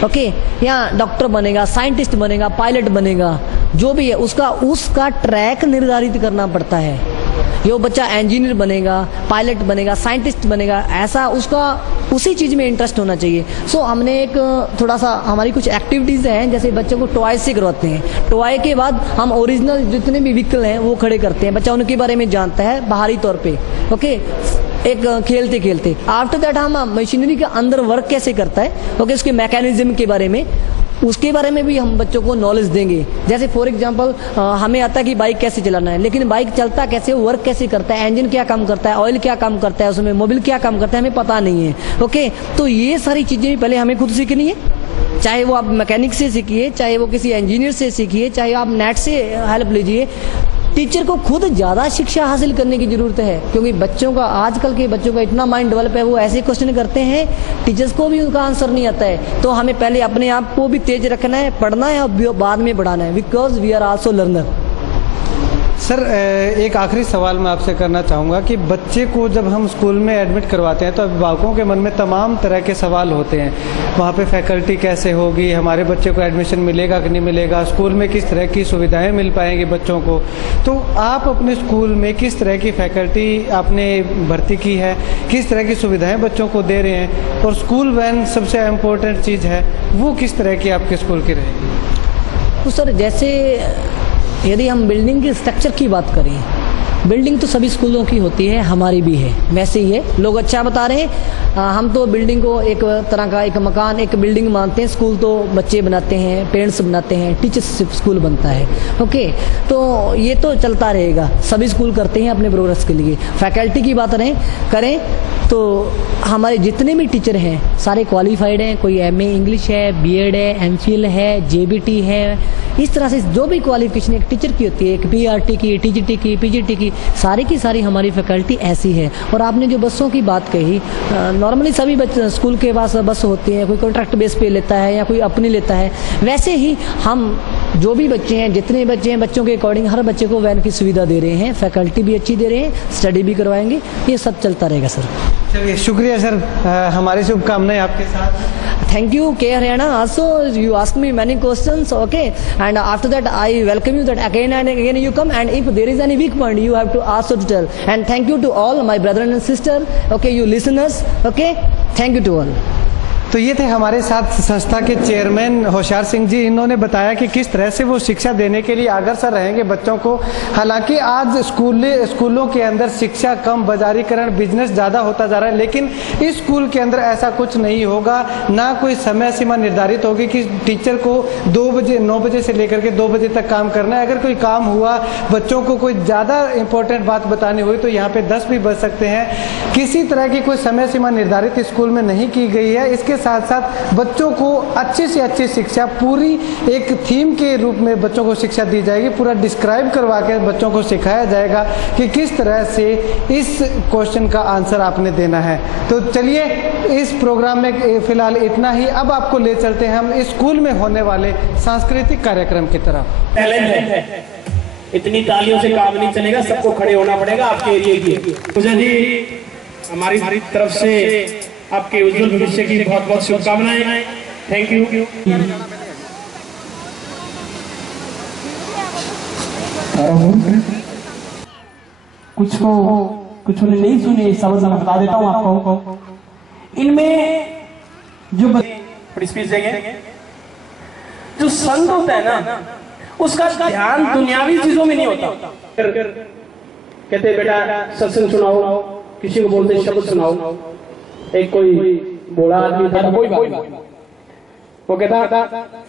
ओके, या डॉक्टर बनेगा, साइंटिस्ट बनेगा, पायलट बनेगा, जो भी है उसका ट्रैक निर्धारित करना पड़ता है। जो बच्चा इंजीनियर बनेगा, पायलट बनेगा, साइंटिस्ट बनेगा, ऐसा उसका उसी चीज़ में इंटरेस्ट होना चाहिए। सो हमने एक थोड़ा सा हमारी कुछ एक्टिविटीज़ हैं, जैसे बच्चों को टॉय से करवाते हैं। टॉय के बाद हम ओरिजिनल जितने भी व्हीकल हैं वो खड़े करते हैं, बच्चा उनके बारे में जानता है बाहरी तौर पे। ओके, एक खेलते खेलते आफ्टर दैट हम मशीनरी के अंदर वर्क कैसे करता है, ओके, उसके मैकेनिज्म के बारे में, उसके बारे में भी हम बच्चों को नॉलेज देंगे। जैसे फॉर एग्जांपल हमें आता है कि बाइक कैसे चलाना है, लेकिन बाइक चलता कैसे, वर्क कैसे करता है, इंजन क्या काम करता है, ऑयल क्या काम करता है, उसमें मोबिल क्या काम करता है, हमें पता नहीं है। ओके, तो ये सारी चीज़ें पहले हमें खुद सीखनी है। चाहे वो आप मैकेनिक से सीखिए, चाहे वो किसी इंजीनियर से सीखिए, चाहे आप नेट से हेल्प लीजिए। टीचर को खुद ज़्यादा शिक्षा हासिल करने की ज़रूरत है, क्योंकि बच्चों का, आजकल के बच्चों का इतना माइंड डेवलप है, वो ऐसे क्वेश्चन करते हैं टीचर्स को भी उनका आंसर नहीं आता है। तो हमें पहले अपने आप को भी तेज रखना है, पढ़ना है और बाद में बढ़ाना है, because we are also learner. Sir, एक आखिरी सवाल मैं आपसे करना चाहूँगा कि बच्चे को जब हम स्कूल में एडमिट करवाते हैं तो अभिभावकों के मन में तमाम तरह के सवाल होते हैं। वहाँ पे फैकल्टी कैसे होगी, हमारे बच्चे को एडमिशन मिलेगा कि नहीं मिलेगा, स्कूल में किस तरह की सुविधाएं मिल पाएंगी बच्चों को। तो आप अपने स्कूल में किस तरह की फैकल्टी आपने भर्ती की है, किस तरह की सुविधाएँ बच्चों को दे रहे हैं, और स्कूल वैन सबसे इम्पोर्टेंट चीज़ है, वो किस तरह की आपके स्कूल की रहेगी? तो सर, जैसे यदि हम बिल्डिंग के स्ट्रक्चर की बात करें बिल्डिंग तो सभी स्कूलों की होती है, हमारी भी है, वैसे ही है। लोग अच्छा बता रहे हैं, हम तो बिल्डिंग को एक तरह का एक मकान, एक बिल्डिंग मानते हैं। स्कूल तो बच्चे बनाते हैं, पेरेंट्स बनाते हैं, टीचर्स स्कूल बनता है। ओके, तो ये तो चलता रहेगा, सभी स्कूल करते हैं अपने प्रोग्रेस के लिए। फैकल्टी की बात करें तो हमारे जितने भी टीचर हैं सारे क्वालिफाइड हैं। कोई एमए इंग्लिश है, बीएड है, एमफिल है, जेबीटी है। इस तरह से जो भी क्वालिफिकेशन एक टीचर की होती है, एक पीआरटी की, टीजीटी की, पीजीटी की सारी हमारी फैकल्टी ऐसी है। और आपने जो बसों की बात कही, नॉर्मली सभी स्कूल के पास बस होती है, कोई कॉन्ट्रैक्ट बेस पे लेता है या कोई अपनी लेता है। वैसे ही हम जो भी बच्चे हैं, जितने बच्चे हैं, बच्चों के अकॉर्डिंग हर बच्चे को वैन की सुविधा दे रहे हैं, फैकल्टी भी अच्छी दे रहे हैं, स्टडी भी करवाएंगे, ये सब चलता रहेगा सर। चलिए, शुक्रिया सर, हमारी शुभकामनाएं आपके साथ। Thank you, K Haryana. Also, you asked me many questions, okay? And after that, I welcome you that again and again you come. And if there is any weak point, you have to also to tell. And thank you to all my brother and sister. Okay, you listeners. Okay, thank you to all. तो ये थे हमारे साथ संस्था के चेयरमैन होशियार सिंह जी। इन्होंने बताया कि किस तरह से वो शिक्षा देने के लिए अग्रसर रहेंगे बच्चों को। हालांकि आज स्कूलों के अंदर शिक्षा कम, बाजारीकरण, बिजनेस ज़्यादा होता जा रहा है, लेकिन इस स्कूल के अंदर ऐसा कुछ नहीं होगा। ना कोई समय सीमा निर्धारित होगी कि टीचर को 9 बजे से लेकर के 2 बजे तक काम करना है। अगर कोई काम हुआ, बच्चों को कोई ज़्यादा इंपॉर्टेंट बात बतानी हुई तो यहाँ पे 10 भी बज सकते हैं। किसी तरह की कोई समय सीमा निर्धारित स्कूल में नहीं की गई है। इसके साथ साथ बच्चों को अच्छी से अच्छी शिक्षा, पूरी एक थीम के रूप में बच्चों को शिक्षा दी जाएगी। पूरा डिस्क्राइब करवा के बच्चों को सिखाया जाएगा कि किस तरह से इस क्वेश्चन का आंसर आपने देना है। तो चलिए, इस प्रोग्राम में फिलहाल इतना ही। अब आपको ले चलते हैं हम इस स्कूल में होने वाले सांस्कृतिक कार्यक्रम की तरफ। टैलेंट है, इतनी तालियों से काम नहीं चलेगा, सबको खड़े होना पड़ेगा आपके एरिया की। पूजा जी, हमारी तरफ से आपके उज्जवल भविष्य की बहुत बहुत शुभकामनाएं। Thank you. कुछ ने नहीं सुने, समझ मैं बता देता हूँ आपको। इनमें जो बड़ी स्पीच देंगे, जो संत होता है ना, उसका ध्यान दुनियावी चीजों में नहीं होता। कहते बेटा सत्संग सुनाओ, किसी को बोलते शब्द सुनाओ। एक कोई बूढ़ा आदमी था, कोई वो कहता था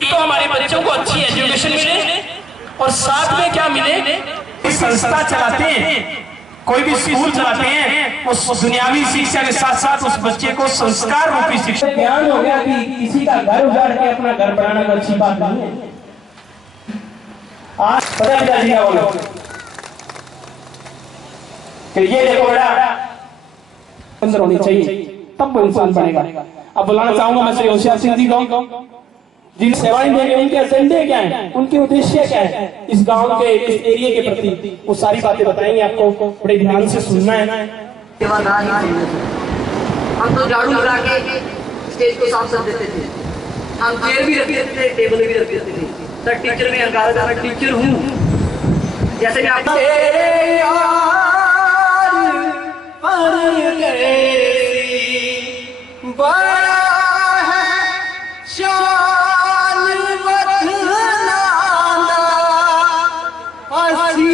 तो हमारे बच्चों को अच्छी एजुकेशन मिले और साथ में क्या मिले, संस्था चलाते हैं, कोई भी स्कूल चलाते हैं, उस दुनियावी शिक्षा के साथ साथ उस बच्चे को संस्कार रूपी शिक्षा। ज्ञान हो गया कि किसी का घर उजाड़ के अपना घर बनाना कोई अच्छी बात नहीं है। आज पता नहीं क्या बोलो कि ये देखो बेटा अंदर होनी चाहिए, तब वो इंसान बनेगा। अब बुलाना चाहूंगा मैं श्री होशियार सिंह जी को, जिन सेवाएं देंगे, उनके एजेंडे क्या है, उनके उद्देश्य क्या है इस गांव के, इस एरिया के प्रति, वो सारी बातें बताएंगे आपको। बड़े ध्यान से सुनना है। हम तो झाड़ू लगा के स्टेज को साफ कर देते थे, हम चेयर भी रख देते थे, टेबल भी रख देते थे। सर टीचर में अहंकार, टीचर हूँ, जैसे कि आप बड़ा है शान बदलाना, हसी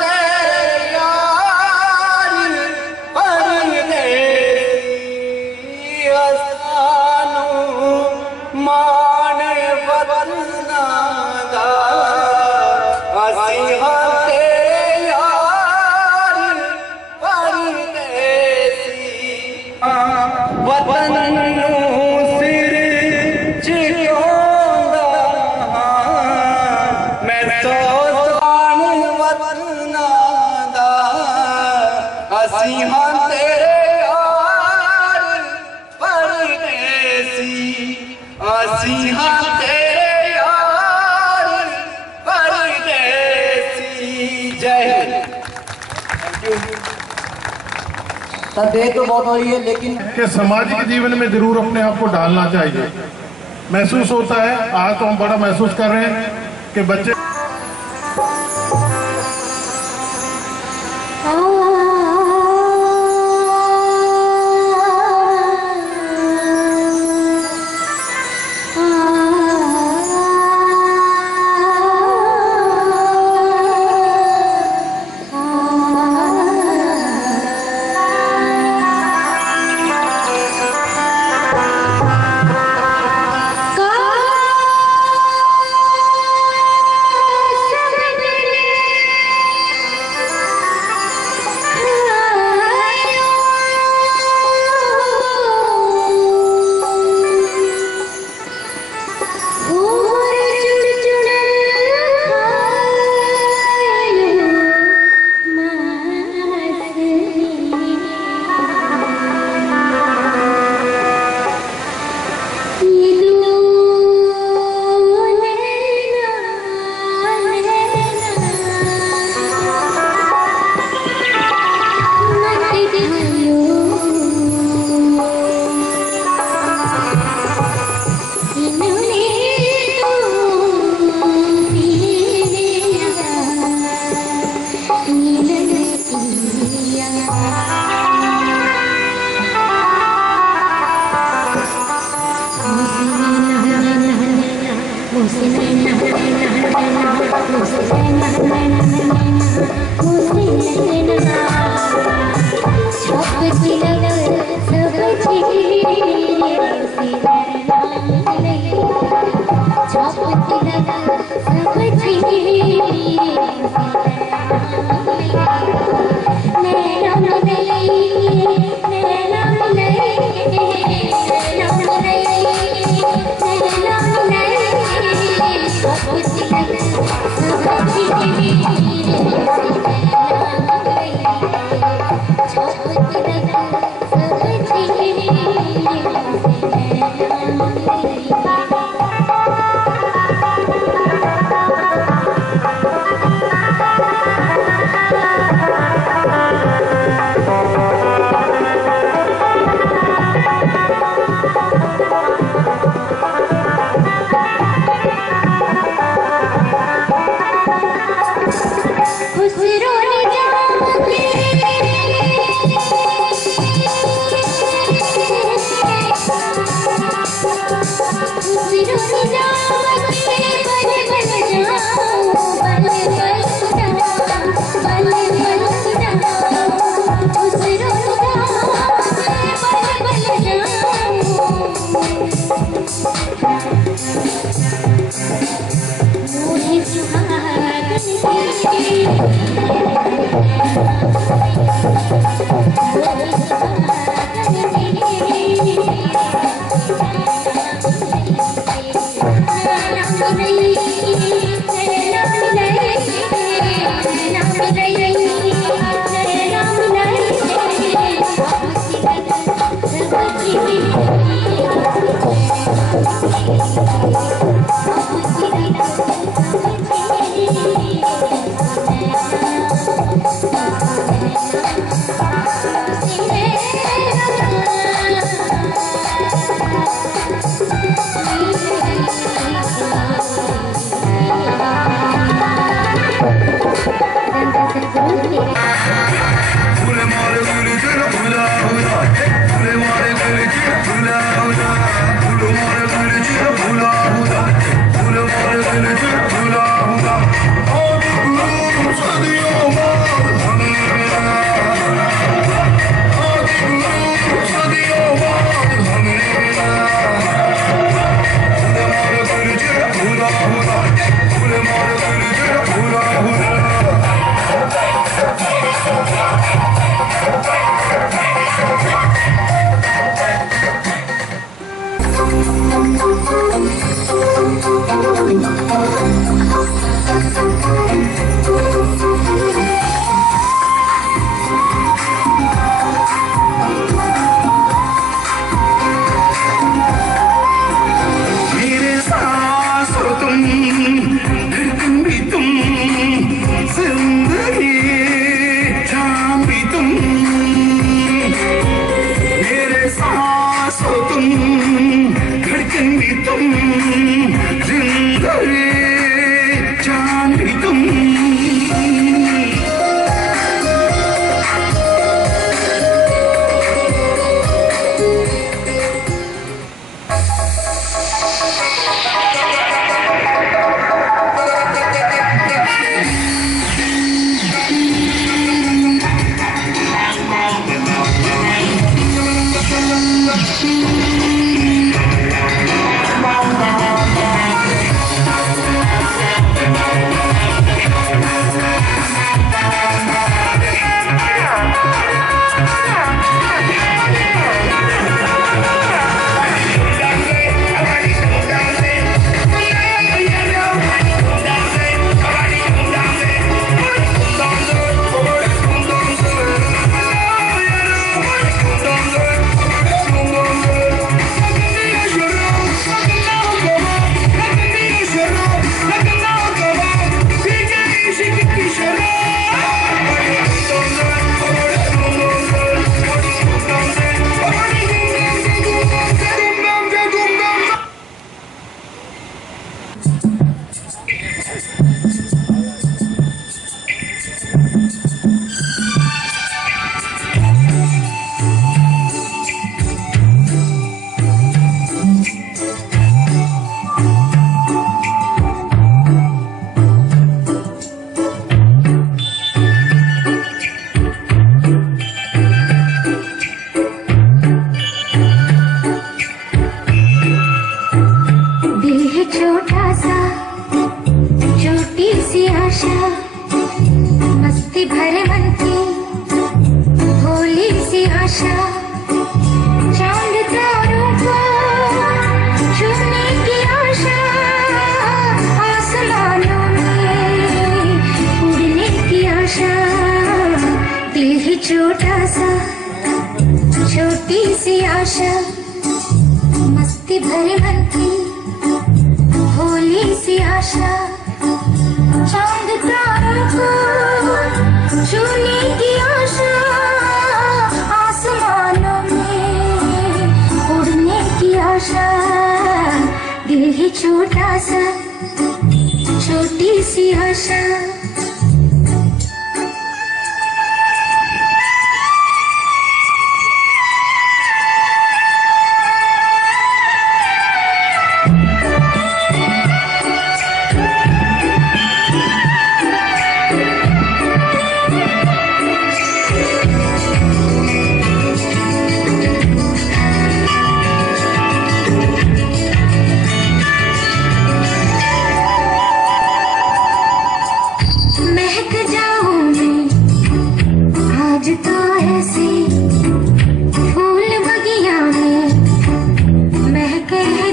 तेरे यार परदेसी, आसानों मान बदलाना, हसी तेरे यार परदेसी, वतन सिर चिकोंदा, मैं सोचान वतना दा, हसी तेरे यार परदेसी, हसी तेरे यार परदेसी। जय दे तो बहुत हो रही है, लेकिन कि सामाजिक जीवन में जरूर अपने आप को डालना चाहिए। महसूस होता है, आज तो हम बड़ा महसूस कर रहे हैं कि बच्चे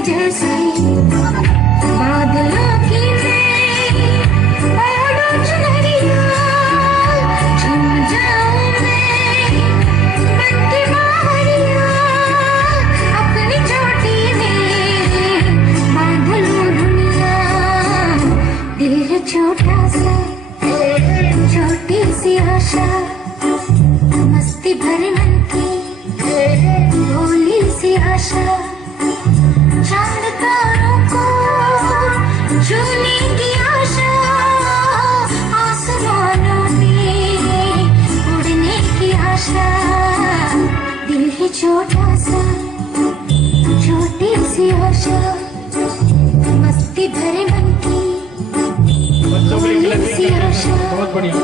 जैसे बादलों की छोटा सा छोटी सी आशा मस्ती भरे मन की भोली सी आशा चांद तारों को छूने की आशा आसमानों में उड़ने की आशा दिल ही छोटा सा छोटी सी आशा मस्ती भरे मन की बहुत बढ़िया।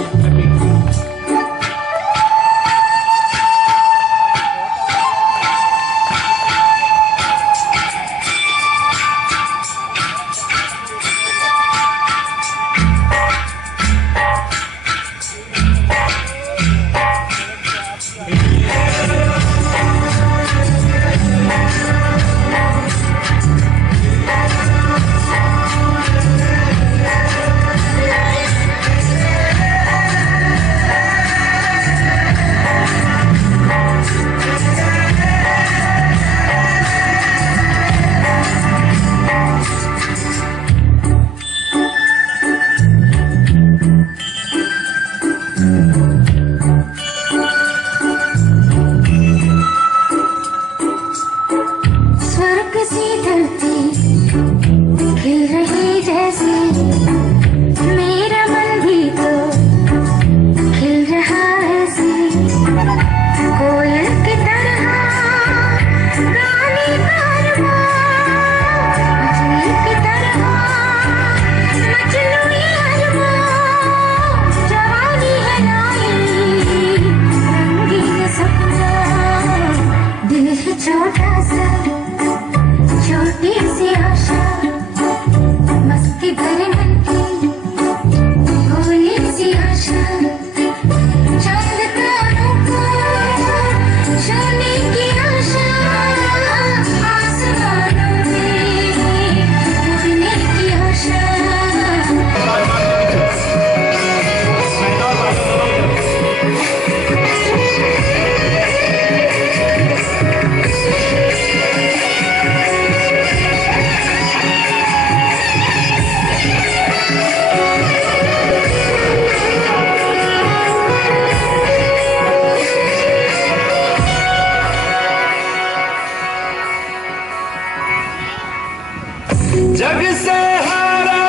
जग से हारा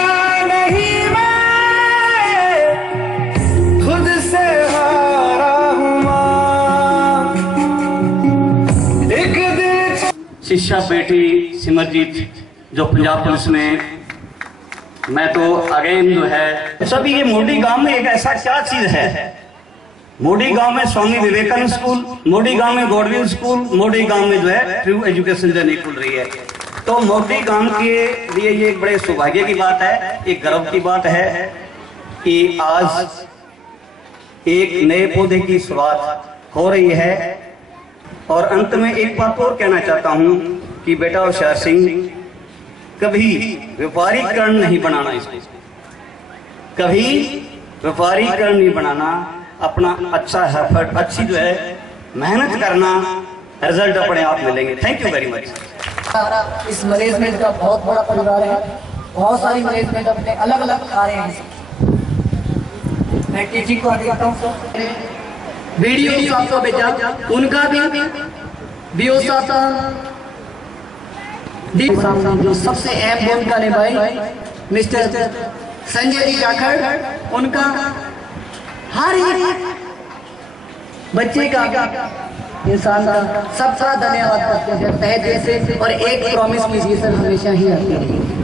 नहीं मैं, खुद से हारा हूँ माँ। एक दिन शिक्षा बेटी सिमरजीत जो पंजाब पुलिस में, मैं तो अगेन जो है सभी ये मोडी गांव में एक ऐसा क्या चीज है, मोडी गांव में स्वामी विवेकानंद स्कूल, मोडी गांव में गॉडविन स्कूल, मोडी गांव में जो है ट्रू एजुकेशन जर्नी खुल रही है। तो मोडी गांव के लिए ये एक बड़े सौभाग्य की बात है, एक गर्व की बात है कि आज एक नए पौधे की शुरुआत हो रही है। और अंत में एक बात और कहना चाहता हूं कि बेटा होशियार सिंह, कभी व्यापारीकरण नहीं बनाना, इसको कभी व्यापारीकरण नहीं बनाना, अपना अच्छा एफर्ट, अच्छी जो है मेहनत करना, रिजल्ट अपने आप मिलेंगे। Thank you very much. इस मैनेजमेंट का बहुत बड़ा परिवार है, बहुत सारी मैनेजमेंट अपने अलग अलग कार्य हैं। मैं टीचिंग को आगे आता हूँ। वीडियो आपका बेटा, उनका भी जो सबसे अहम भूमिका निभाई मिस्टर संजय जी जाखड़, उनका हर एक बच्चे का, इंसान का सबका धन्यवाद करते हैं तहे दिल से। और एक प्रॉमिस कीजिए सर, हमेशा ही आते हैं।